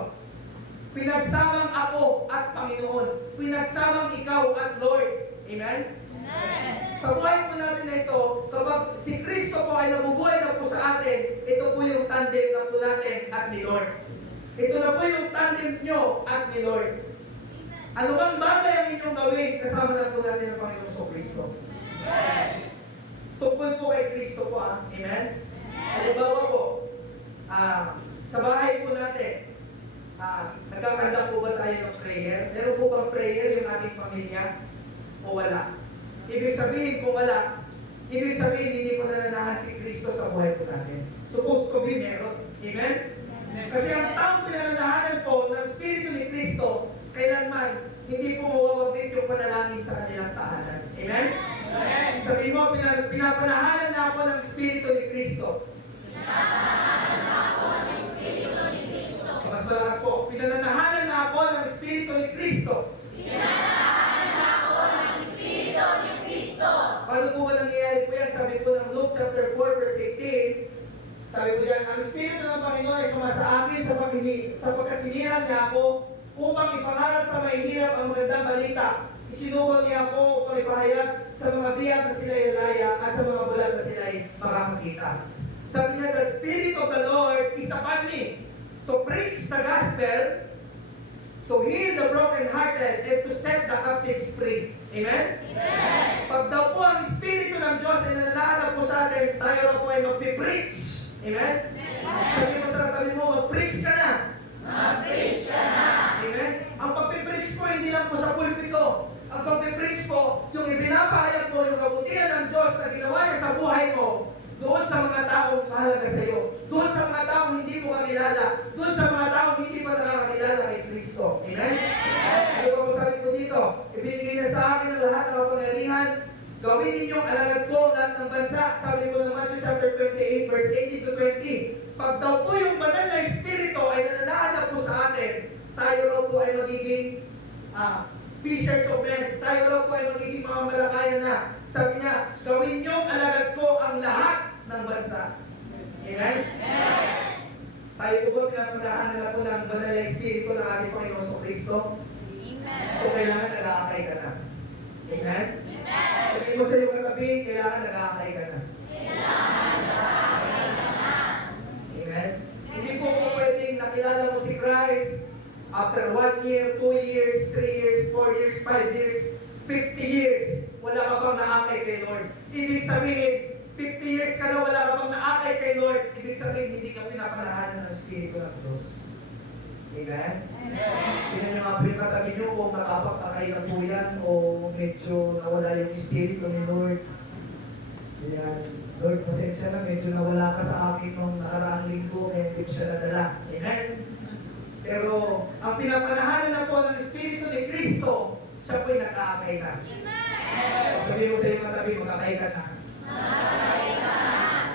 Pinagsamang ako at Panginoon. Pinagsamang ikaw at Lord. Amen? Sa buhay po natin na ito, kapag si Kristo po ay nabubuhay na po sa atin, ito po yung tandem na po natin at ni Lord. Ito na po yung tandem nyo at ni Lord. Ano bang bagay ang inyong gawin, kasama na po natin ang Panginoong Kristo. Tungkol po kay Kristo po, amen? Halimbawa po, sa bahay po natin, nagkakanda po ba tayo ng prayer? Meron po bang prayer yung ating pamilya? O wala? Ibig sabihin kung wala, ibig sabihin hindi ko nananahan si Kristo sa buhay po natin. Supposed to be meron. Amen? Kasi ang taong pinananahanan po ng Espiritu ni Kristo, kailanman hindi po mawawaglit yung panalangin sa kanilang tahanan. Amen? Sabihin mo, pinapanahanan na ako ng Espiritu ni Kristo. Mas malakas po. Pinananahanan na ako ng Espiritu ni Kristo. Paano po ba nangyayari po yan? Sabi po ng Luke chapter 4 verse 18, sabi po yan, ang Espiritu ng Panginoon ay sumasa akin sapagkat hiniram niya ako upang ipangaral sa mahihirap ang magandang balita. Isinugo niya ako upang ipahayag sa mga biyak na sila'y lalaya at sa mga bulag na sila'y makakakita. Sabi niya, the Spirit of the Lord is upon me to preach the gospel, to heal the brokenhearted, and to set the captives free. Amen? Pag daw po ang Espiritu ng Diyos ay nananahan po sa atin, tayo raw po ay magpipreach. Amen? Sabi mo sa katabi mo, mag-preach ka na. Amen? Ang pagpipreach po hindi lang po sa pulpito. Ang pagpipreach po, yung ipinapahayag mo, yung kabutihan ng Diyos na ginawa niya sa buhay mo, doon sa mga taong mahalaga sa iyo. Doon sa mga taong hindi mo kakilala. Doon sa mga taong hindi pa nakakakilala kay Kristo. Amen? Ano ba po sabi ko dito? Ibinigay niya sa akin ang lahat ng kapangyarihan. Gawin ninyong alagad ko lahat ng bansa. Sabi po ng Matthew chapter 28 verse 18 to 20. Pag daw po yung banal na Espiritu ay nananahan na po sa atin, tayo raw po ay magiging fishers of men. Tayo raw po ay magiging mga malakayan na. Sabi niya, gawin niyong alagad ko ang lahat ng bansa. Amen? Tayo po ba pinapadahanan na po ng banal na Espiritu ng ating Panginoong Kristo? So kailangan nag-aakay ka na. Amen? Sabi mo sa iyong katabi, kailangan nag-aakay ka na. Amen? Hindi po pwedeng nakilala mo si Christ after 1 year, 2 years, 3 years, 4 years, 5 years, 50 years, wala ka bang naakay kay Lord. Ibig sabihin, 50 years ka na wala ka bang naakay kay Lord, ibig sabihin, hindi ka pinapanahanan ng Espiritu ng Diyos. Amen? Tingnan niyo mga pinatabi niyo kung nakapagtakay na po yan o medyo nawala yung Espiritu ni Lord. Ayan. Lord, pasensya na, medyo nawala ka sa akin nung nakaraang linggo, eh, hindi ko siya nadala. Amen? Pero, ang pinapanahanan na po ng Espiritu ni Kristo, siya po'y nag-aakay na. Sabihin mo sa iyong katabi, mag-aakay ka na.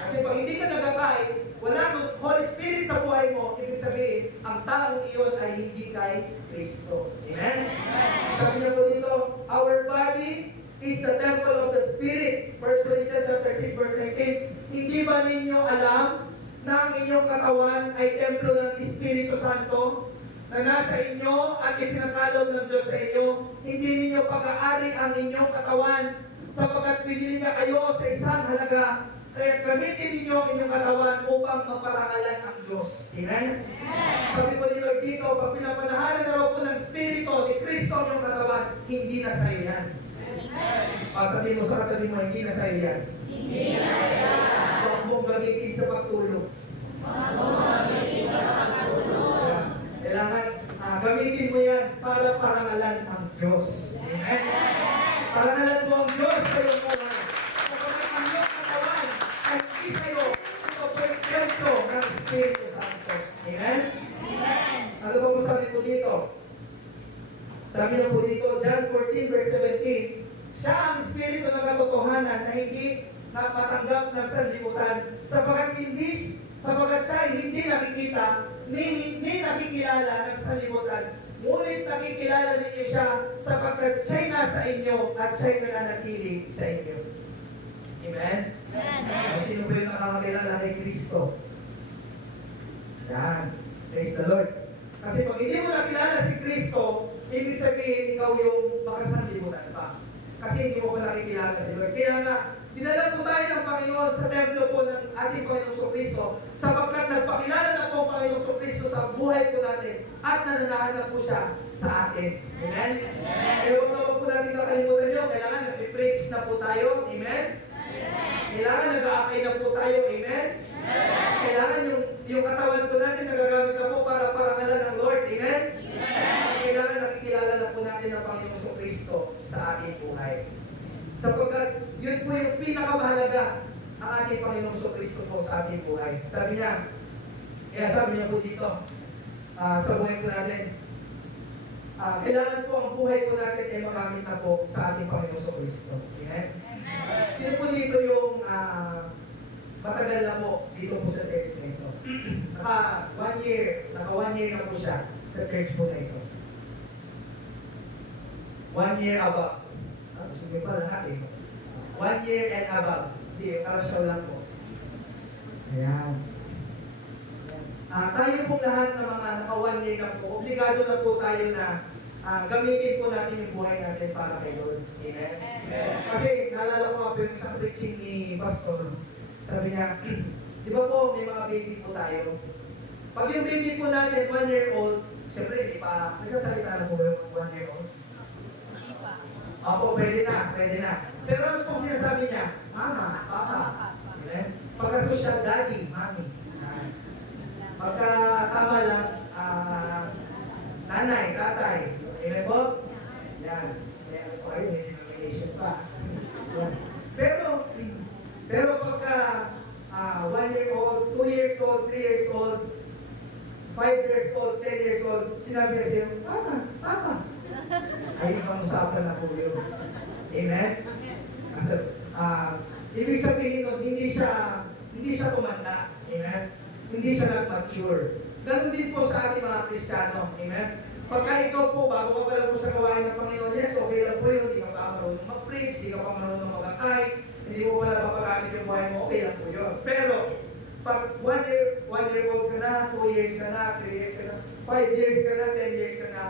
Kasi pag hindi ka nag-aakay, wala ng Holy Spirit sa buhay mo, ibig sabihin, ang taong iyon ay hindi kay Kristo. Amen? Sabi niya po dito, our body is the temple of the Spirit. 1 Corinthians chapter 6 verse 19. Hindi ba ninyo alam na ang inyong katawan ay templo ng Espiritu Santo na nasa inyo at ipinakalob ng Diyos sa inyo? Hindi ninyo pag-aari ang inyong katawan sapagkat pinili niya kayo sa isang halaga. Kaya gamitin ninyo ang inyong katawan upang maparangalan ang Diyos. Amen? Sabi po ni Lord dito, pag pinapanahanan na raw po ng Espiritu ni Kristo ang inyong katawan, hindi na sa'yo yan. Sabihin mo sa katabi mo, hindi na sa'yo yan. Huwag mong gamitin sa pagtulog. Kailangan gamitin mo yan para parangalan ang Diyos. Amen? Parangalan mo ang Diyos sa iyong katawan. Kapag ang iyong katawan ay hindi sa'yo, ito po yung kwento ng Espiritu Santo. Amen? 13, siya ang Espiritu ng katotohanan na hindi na matanggap ng sanlibutan, sapagat siya ay hindi nakikita, hindi nakikilala ng sanlibutan, ngunit nakikilala ninyo siya sapagkat siya'y nasa inyo at siya'y nananatili sa inyo. Amen? Amen. Sino ba yung nakakakilala kay Kristo? Yan. Praise the Lord. Kasi pag hindi mo nakilala si Kristo, ibig sabihin ikaw yung makasanlibutan pa. Kasi hindi mo pa nakikilala si Lord. Kaya nga, dinala po tayo ng Panginoon sa templo po ng ating Panginoong Kristo sapagkat nagpakilala na po ang Panginoong Kristo sa buhay po natin at nananahan na po siya sa atin. Amen? Kaya huwag na huwag po natin kakalimutan nyo. Kailangan nag-preach na po tayo. Amen? Kailangan nag-aakay na po tayo. Amen? Kailangan yung katawan po natin nagagamit na po para parangalan ng Lord. Amen? Kailangan nakikilala na po natin ang Panginoong Kristo sa ating buhay. Sapagkat yun po yung pinakamahalaga ang ating Panginoong Kristo po sa ating buhay. Sabi niya po dito, sa buhay po natin, kailangan po ang buhay po natin ay magamit na po sa ating Panginoong Kristo. Amen? Sino po dito yung matagal na po dito po sa church na ito? Naka 1 year na po siya sa church po na ito. 1 year above. Sige pa lahat eh. 1 year and above. Hindi, kalasyaw lang po. Ayan. Tayo po lahat ng mga naka 1 year na po, obligado na po tayo na gamitin po natin yung buhay natin para kay Lord. Amen? Kasi naalala ko nga po yung isang preaching ni Pastor. Sabi niya, di ba po may mga baby po tayo? Pag yung baby po natin, 1 year old, syempre hindi pa, nagsasalita na po yung 1 year old? Opo, pwede na. Pero ano pong sinasabi niya? Mama, papa. Amen? Pagka-social, daddy, mami. Pagka tama lang, nanay, tatay. Amen po? Yan. Meron po kayo, may denomination pa. Pero pagka 1 year old, 2 years old, 3 years old, 5 years old, 10 years old, sinabi niya sa'yo, Papa. Ay, pang-usapan na po yun. Amen? Kasi, ibig sabihin nun, hindi siya tumanda. Amen? Hindi siya nag-mature. Ganon din po sa ating mga Kristiyano. Amen? Pagka ikaw po, bago ka pa lang po sa gawain ng Panginoon, yes, okay lang po yun. Hindi ka pa marunong mag-preach, hindi ka pa marunong mag-akay, hindi mo pala mapagamit yung buhay mo, okay lang po yun. Pero, pag 1 year old ka na, 2 years ka na, 3 years ka na, 5 years ka na, 10 years ka na,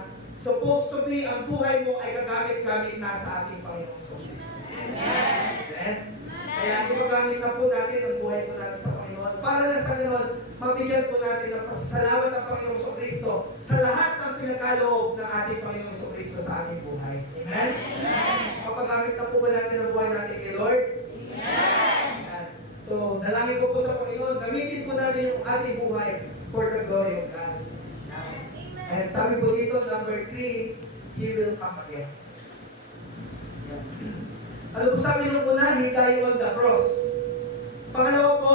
supposed to be, ang buhay mo ay gagamit-gamit na sa ating Panginoong Kristo. Amen? Kaya ipagamit na po natin ang buhay po natin sa Panginoon. Para lang sa ganoon, mabigyan po natin ng pasasalamat ng Panginoong Kristo sa lahat ng pinakaloob ng ating Panginoong Kristo sa ating buhay. Amen? Mapagamit na po ba natin ang buhay natin kay Lord? Amen. So, dalangin ko po sa Panginoon, gamitin po natin yung ating buhay for the glory of God. And sabi po dito, number 3, He will come again. Ano po sabi nung una? He died on the cross. Pangalawa po,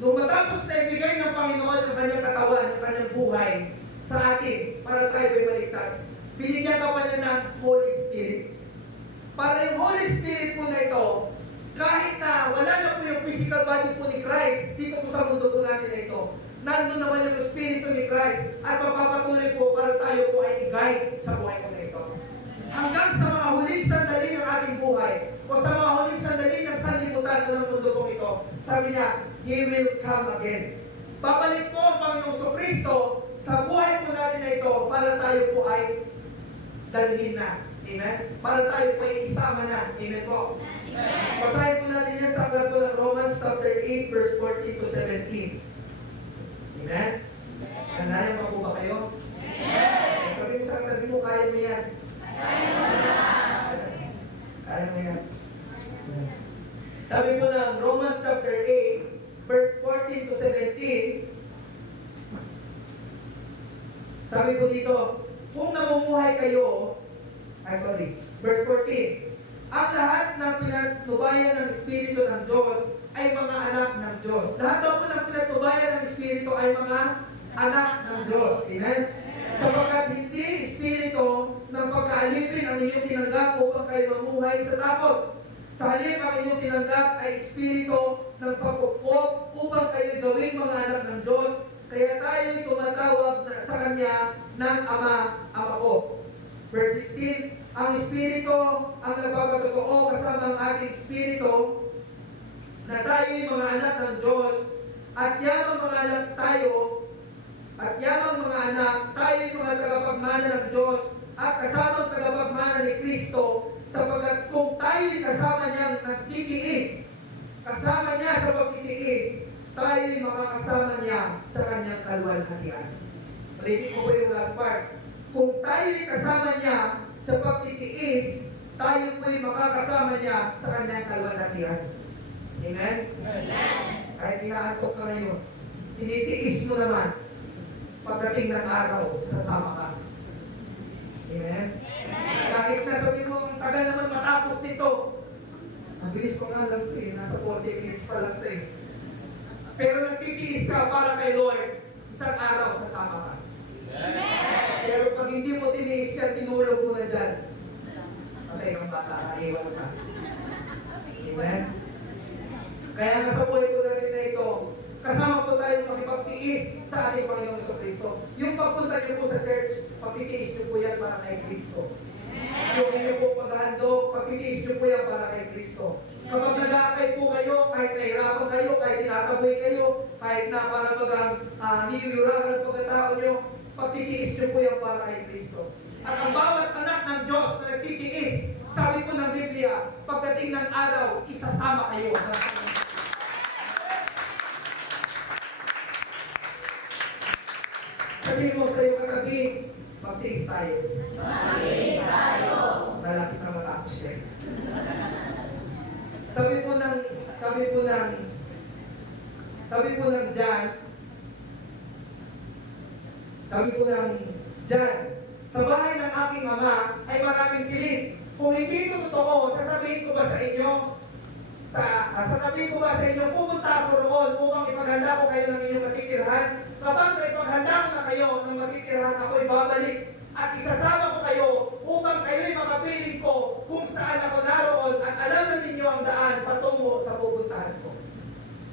nung matapos na ibigay ng Panginoon ang kanyang katawan, ang kanyang buhay sa atin, para tayo ay maligtas, binigyan ka pa niya ng Holy Spirit. Para yung Holy Spirit po na ito, kahit na wala na po yung physical body po ni Christ, dito po sa mundo po natin na ito, nandun naman yung Espiritu ni Christ at mapapatuloy po para tayo po ay i-guide sa buhay po na ito. Hanggang sa mga huling sandali ng ating buhay o sa mga huling sandali ng sanlibutan ng mundo po ito, sabi niya, He will come again. Babalik po ang Panginoong Kristo sa buhay po natin na ito para tayo po ay dalhin na. Amen? Para tayo po ay isama na. Amen po? Basahin po natin yan sa aklat po ng Romans chapter 8 verse 14 to 17. Amen? Kandayan pa po ba kayo? Amen! Sabi mo sa tabi mo, kaya mo yan. Kaya mo yan. Sabi po ng Romans chapter 8 verse 14 to 17. Sabi po dito, kung namumuhay kayo, verse 14, ang lahat ng pinatubayan ng Espiritu ng Diyos ay mga anak ng Diyos. Lahat daw po ng pinatubayan ng Espiritu ay mga anak ng Diyos. Amen? Sapagkat hindi Espiritu ng ng pagkaalipin ang inyong tinanggap upang kayo mamuhay sa takot. Sa halip ang inyong tinanggap ay espiritu ng pagkukop upang kayo gawing mga anak ng Diyos. Kaya tayo'y tumatawag sa Kanya ng Ama, Ama ko. Verse 16, ang espiritu ang nagpapatotoo kasama ang ating espiritu na tayo'y mga anak ng Diyos at yamang mga anak tayo at yamang mga anak tayo'y mga tagapagmana ng Diyos at kasamang tagapagmana ni Kristo sapagkat kung tayo'y kasama niyang nagtitiis, kasama niya sa pagtitiis, tayo'y makakasama niya sa kanyang kaluwalhatian. Ulitin ko po yung last part. Kung tayo'y kasama niya sa pagtitiis, tayo po'y makakasama niya sa kanyang kaluwalhatian. Amen? Amen. Kahit inaantok ka ngayon, tinitiis mo naman, pagdating ng araw, sasama ka. Amen? Amen. Kahit na sabi mo, ang tagal naman matapos nito. Ang bilis ko nga lang ito eh, nasa 40 minutes pa lang ito eh. Pero nagtitiis ka para kay Lord, isang araw sasama ka. Amen. Pero pag hindi mo tiniis yan, tinulog mo na dyan. Patay kang bata, iwan ka. Amen? Kaya nga sa buhay ko natin na ito, kasama po tayo makipagtiis sa ating Panginoon sa Kristo. Yung pagpunta niyo po sa church, pagtitiis niyo po yan para kay Kristo. Yung inyo po paghahandog, pagtitiis niyo po yan para kay Kristo. Kapag nag-aakay po kayo, kahit nahirapan kayo, kahit tinataboy kayo, kahit na para bagang niyuyurakan ang pagkatao niyo, pagtitiis niyo po yan para kay Kristo. At ang bawat anak ng Diyos na nagtitiis, sabi po ng Biblia, pagdating ng araw, isasama kayo. Sabihin mo kayo katabi, magtiis tayo. Magtiis tayo. Malapit na matapos yan. Sabi po ng John, sa bahay ng aking mama ay maraming silid. Kung hindi ito totoo, sasabihin ko ba sa inyo, pumunta ako roon upang ipaghanda ko kayo ng inyong matitirhan. Kapag ipaghanda ko na kayo ng matitirhan, ako'y babalik at isasama ko kayo upang kayo'y makapiling ko kung saan ako naroon at alam na ninyo ang daan patungo sa pupuntahan ko.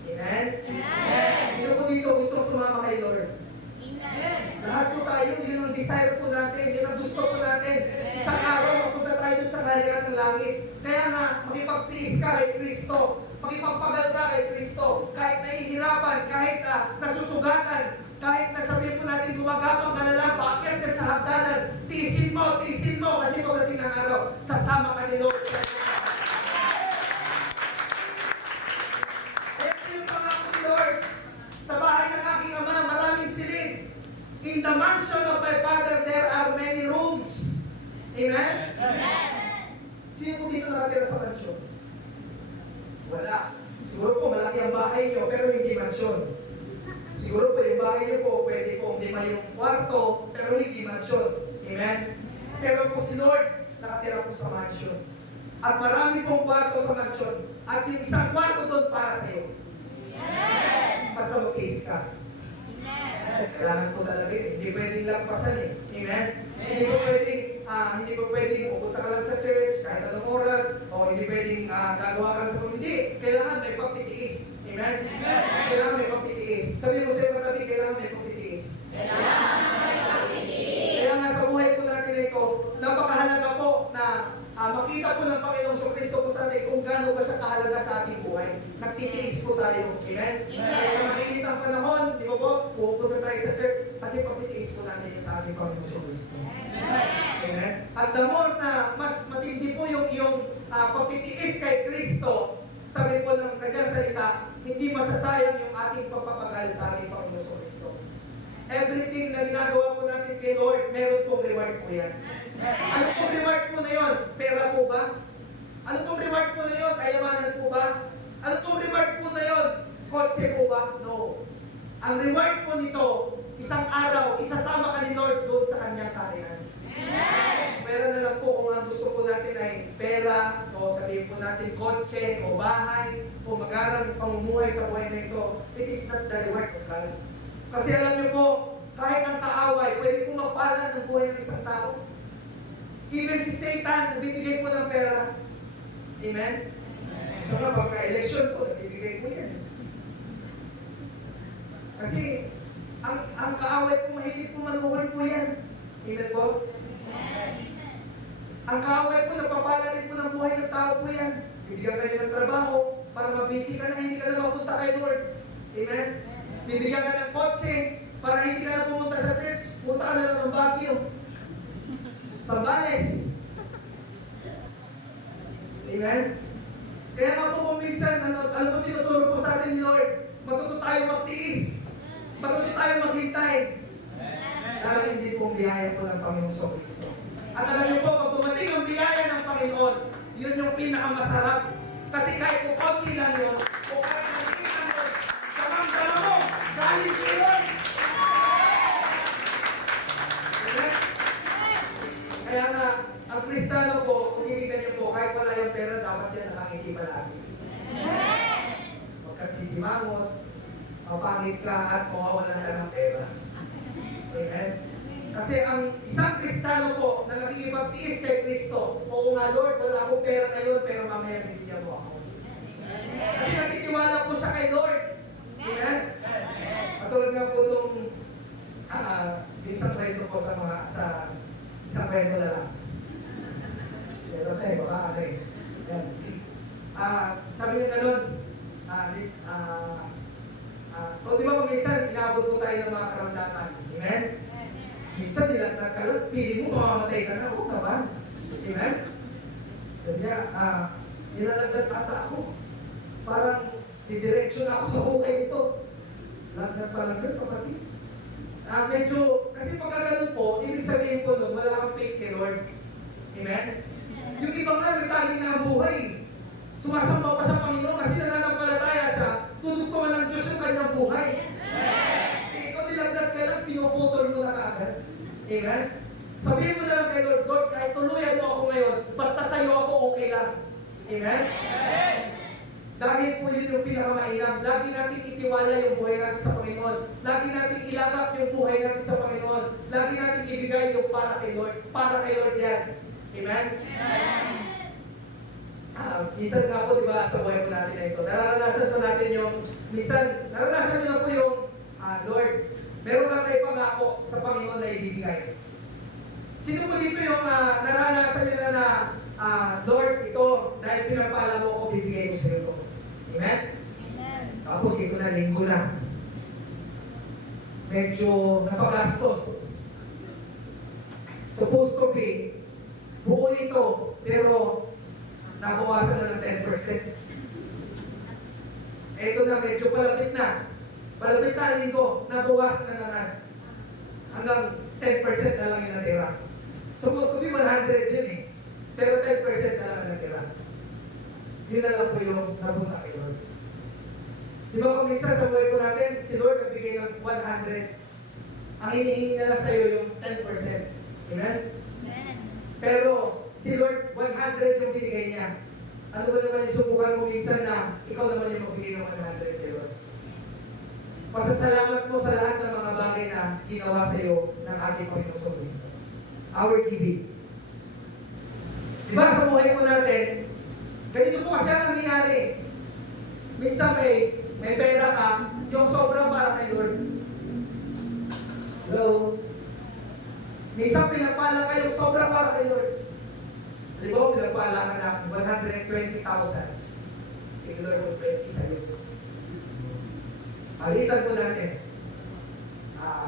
Amen? Amen. Sino po dito gustong sumama kay Lord? Amen. Lahat po tayo, yun ang desire po natin, yun ang gusto po natin. Isang araw, mapunta tayo dun sa kaharian ng langit. Kaya nga, makipagtiis ka kay Kristo, makipagpagal ka kay Kristo, kahit nahihirapan, kahit nasusugatan, kahit na sabihin po natin gumagapang ka na lang, paakyat ka sa hagdanan, tiisin mo, kasi pagdating ng araw, sasama ka ni Lord. Ito yung pangako ni Lord. Sa bahay ng aking ama, maraming silid. In the mansion of my Father, there are many rooms. Amen? Amen. Sino po dito nakatira sa mansyon? Wala. Siguro po malaki ang bahay nyo, pero hindi mansyon. Siguro po yung bahay nyo po, pwede po 5 yung kwarto, pero hindi mansyon. Amen? Pero po si Lord, nakatira po sa mansyon. At marami pong kwarto sa mansyon. At yung isang kwarto doon para sa iyo. Amen. Basta mag-is ka. Amen. Kailangan po talaga eh. Hindi pwedeng lagpasan eh. Amen? Hindi po pwedeng pupunta ka lang sa church kahit anong oras, o hindi pwedeng gagawa ka lang sa hindi. Kailangan may pagtitiis. Amen? Kailangan may pagtitiis. Sabi mo sa'yo katabi, kailangan may pagtitiis. Kaya nga sa buhay po natin na ito, napakahalaga po na makita po ng Panginoong Kristo po sa atin kung gaano ba siya kahalaga sa ating buhay. Nagtitiis po tayo. Amen? Kaya mainit ang panahon, di ba po? Pupunta tayo sa church kasi pagtitiis po natin yan sa ating Panginoong Kristo. Amen? At the more na mas matindi po yung iyong pagtitiis kay Kristo, sabi po ng kanyang salita, hindi masasayang yung ating pagpapagal sa ating Panginoong Kristo. Everything na ginagawa po natin kay Lord, meron pong reward po yan. Ano pong reward po na yun? Pera po ba? Ano pong reward po na yun? Kayamanan po ba? Ano pong reward po na yun? Kotse po ba? No. Ang reward po nito, isang araw, isasama ka ni Lord doon sa kanyang kaharian. Pera na lang po kung ang gusto po natin ay pera, o sabihin po natin kotse, o bahay, o magarang pamumuhay sa buhay na ito. It is not the reward of God. Kasi alam niyo po, kahit ang kaaway, pwede po magpala ng buhay ng isang tao. Even si Satan, nagbibigay po ng pera. Amen? So nga, pagka-election po, nagbibigay po yan. Kasi, ang kaaway po, mahilig po manuhol po yan. Amen po? Ang kaaway po, napapala rin po ng buhay ng tao po yan. Bibigyan ka niya ng trabaho, para mabisi ka na, hindi ka na mapunta kay Lord. Amen? Bibigyan ka ng kotse, para hindi ka na pumunta sa church, punta ka na lang ng Baguio. Sambales. Amen? Kaya nga po kung minsan, ano po tinuturo po sa atin ni Lord, matuto tayo magtiis. Matuto tayo maghintay. Dahil hindi pong biyaya po ng Panginoong Kristo. At alam niyo po, pag dumating ang biyaya ng Panginoon, yun yung pinakamasarap. Kasi kahit po konti lang yun, o kahit konti lang yun, kamang-dama mo, galing siya yun. Kaya nga, ang Kristiyano po, kung titignan niyo po, kahit wala yung pera, dapat yan nakangiti palagi. Huwag kang sisimangot, mapangit ka at mawawalan ka ng pera. Amen? Kasi ang isang Kristiyano po na nakikipagtiis kay Kristo, oo nga Lord, wala akong pera ngayon, pero mamaya bibigyan mo ako. Kasi nagtitiwala po siya kay Lord. Amen? Matulad nga po itong isang kwento po sa isang kwento na lang. Pero tayo, baka ano eh. Sabi niya ganun, di ba kung minsan, inabot po tayo ng mga karamdaman. Amen? Minsan nilagnat ka lang, pili mo, mamamatay ka na, huwag naman. Amen? Sabi niya, nilalagnat ata ako. Parang, didireksyon ako sa hukay ito. Lagnat pa lang yun, kapatid. Medyo, kasi pagka ganun po, ibig sabihin po nun, wala kang faith kay Lord. Amen? Yung iba nga, nagtali na ang buhay. Sumasamba pa sa Panginoon kasi nananampalataya siya, tutugtungan ng Diyos yung kanyang buhay. Ikaw nilagnat ka lang, pinuputol mo na kaagad. Amen? Sabihin mo na lang kay Lord, Lord, kahit tuluyan mo ako ngayon, basta sa'yo ako okay lang. Amen? Dahil po yun yung pinakamainam. Lagi natin itiwala yung buhay natin sa Panginoon. Lagi natin ilagak yung buhay natin sa Panginoon. Lagi natin ibigay yung para kay Lord. Para kay Lord yan. Amen? Minsan nga po, di ba, sa buhay po natin na ito, nararanasan po natin yung, minsan, naranasan nyo na po yung, Lord, meron ba tayo pangako sa Panginoon na ibibigay? Sino po dito yung naranasan nyo na Lord, ito, dahil pinagpala mo ako, bibigay ko sa iyo ito. Amen? Tapos ito na, linggo na. Medyo napagastos. Supposed to be, buo ito, pero nabawasan na ng 10%. Ito na, medyo palapit na. Palapit na linggo, nabawasan na naman. Hanggang 10% na lang yung natira. Supposed to be 100 yun eh. Pero 10% na lang ang natira. Yun na lang po yung napunta kay Lord. Di ba kung minsan sa buhay ko natin, si Lord nagbigay ng 100. Ang hinihingi na lang sa'yo yung 10%. Amen? Pero si Lord, 100 yung binigay niya. Ano ba naman yung subukan mo minsan na ikaw naman yung magbigay ng 100 kay Lord? Pasasalamat mo sa lahat ng mga bagay na ginawa sa iyo ng ating Panginoon Kristo. Our giving. Diba sa buhay po natin, ganito po kasi ang nangyayari. Minsan may pera ka, yung sobrang para kay Lord. Hello? Minsan pinagpala kayo, sobrang para kay Lord. Halimbawa, pinagpala ka na 120,000. Sige Lord, 20 sa'yo. Palitan po natin.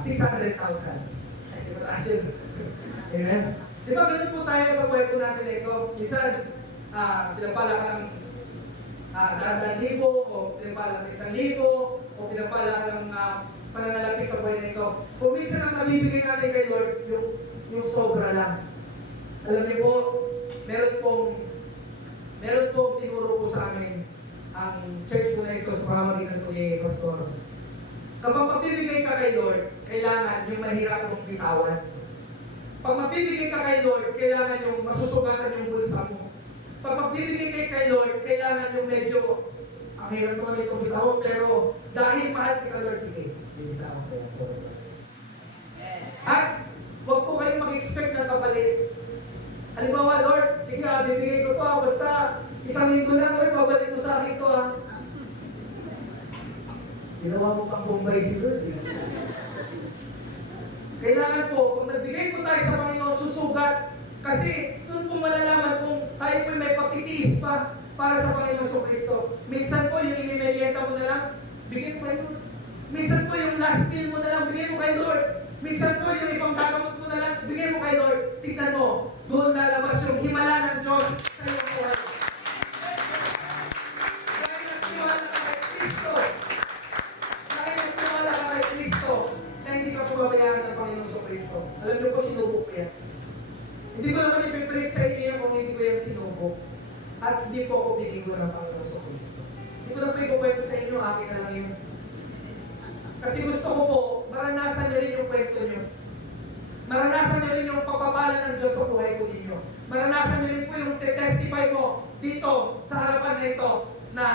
600,000. Ay, di ba taas yun? Amen? Di ba ganun po tayo sa buhay po natin na ito? Minsan, pinagpala ka ng 100,000 o pinagpala ng 1,000 o pinagpala ka ng pananalapi sa buhay na ito. Kung minsan ang nabibigay natin kay Lord, yung sobra lang. Alam niyo po, meron pong tinuro po sa amin ang church po na ito sa pamamagitan po ni Pastor. Kapag magbibigay ka kay Lord, kailangan yung mahirap mong bitawan. Pag magbibigay ka kay Lord, kailangan yung masusugatan yung bulsa mo. Pag magbibigay ka kay Lord, kailangan yung medyo, ang hirap naman itong bitawan, pero dahil mahal ka Lord, sige, bitawan ko yan. At huwag po kayong mag-expect ng kapalit. Halimbawa, Lord, sige bibigay ko to basta isang linggo lang, Lord, babalik mo sa akin to Ginawa mo pang Bombay si Lord. Kailangan po, kung nagbigay po tayo sa Panginoon, susugat. Kasi doon po malalaman kung tayo po may pagtitiis pa para sa Panginoon sa Kristo. Minsan po yung imimerienda mo na lang, bigay mo kay Lord. Minsan po yung last meal mo na lang, bigay mo kay Lord. Minsan po yung ibang gagamot mo na lang, bigay mo kay Lord. Tignan mo, doon lalabas yung himala ng Diyos sa iyong buhay. Dahil nagtiwala ka kay Kristo. Dahil nagtiwala ka kay Kristo, na hindi ka pumabayaan ng Panginoon sa Kristo. Alam niyo po, sinubok ko yan. Hindi ko naman ipipreach sa inyo kung hindi ko yan sinubok. At hindi po ako binigo ng Panginoon sa Kristo. Hindi ko na po ikukwento sa inyo, akin na lang yun. Kasi gusto ko po, maranasan niyo rin yung kwento niyo. Maranasan niyo rin yung pagpapala ng Diyos sa buhay ko ninyo. Maranasan niyo rin po yung testify mo dito sa harapan na ito na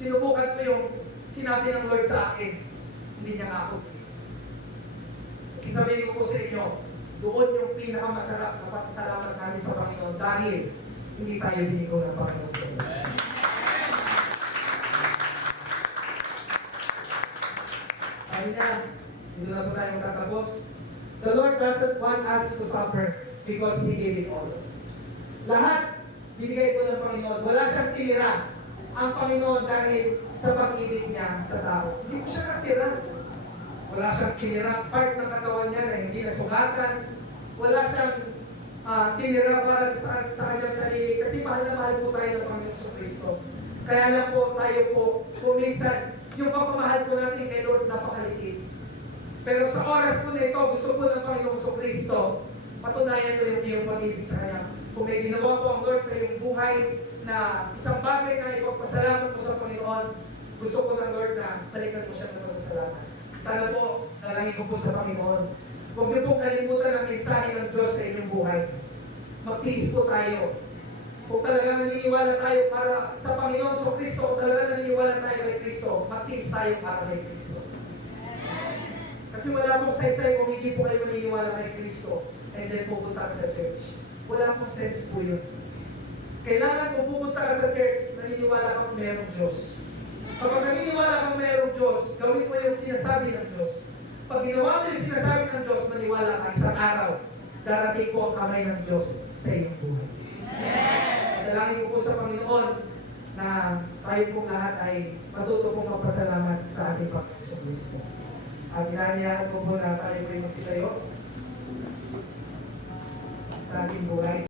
sinubukan ko yung sinabi ng Lord sa akin. Hindi niya nga ako. Kasi sabihin ko po sa inyo, doon yung pinakamasarap na pasasalamat natin sa Panginoon dahil hindi tayo binigo ng Panginoon sa Diyos. Sabi niya, hindi na po tayo magtatapos. The Lord doesn't want us to suffer because He gave it all. Lahat, binigay po ng Panginoon. Wala siyang tinira ang Panginoon dahil sa pag-ibig niya sa tao. Hindi po siya natira. Wala siyang tinira part ng katawan niya na hindi nasugatan. Wala siyang tinira para sa kanyang sarili kasi mahal na mahal po tayo ng Panginoon sa Kristo. Kaya lang po tayo po, kuminsan, yung pagmamahal po natin kay Lord napakaliit. Pero sa oras po na ito, gusto po ng Panginoon sa Kristo, patunayan mo yung iyong pag-ibig sa Kanya. Kung may ginawa po ang Lord sa iyong buhay na isang bagay na ipagpasalamat mo sa Panginoon, gusto po ng Lord na balikan mo siya ng pasasalamat. Sana po, nalangin ko po sa Panginoon. Huwag niyo pong kalimutan ang mensahe ng Diyos sa inyong buhay. Mag-please po tayo. Kung talagang naniniwala tayo para sa Panginoon sa Kristo, kung talagang naniniwala tayo kay Kristo, mag-please tayo para kay Kristo. Kasi wala pong saysay kung hindi po kayo maniniwala kay Kristo and then pupunta ka sa church. Wala pong sense po yun. Kailangan kung pupunta ka sa church, naniniwala kang mayroong Diyos. Kapag naniniwala kang mayroong Diyos, gawin mo yung sinasabi ng Diyos. Pag ginawa mo yung sinasabi ng Diyos, maniwala ka isang araw, darating po ang kamay ng Diyos sa iyong buhay. Dalangin ko po sa Panginoon na tayo pong lahat ay matuto pong magpasalamat sa ating Panginoon sa Kristo. At inanayaan ko po na tayo po yung masitayo sa ating buhay.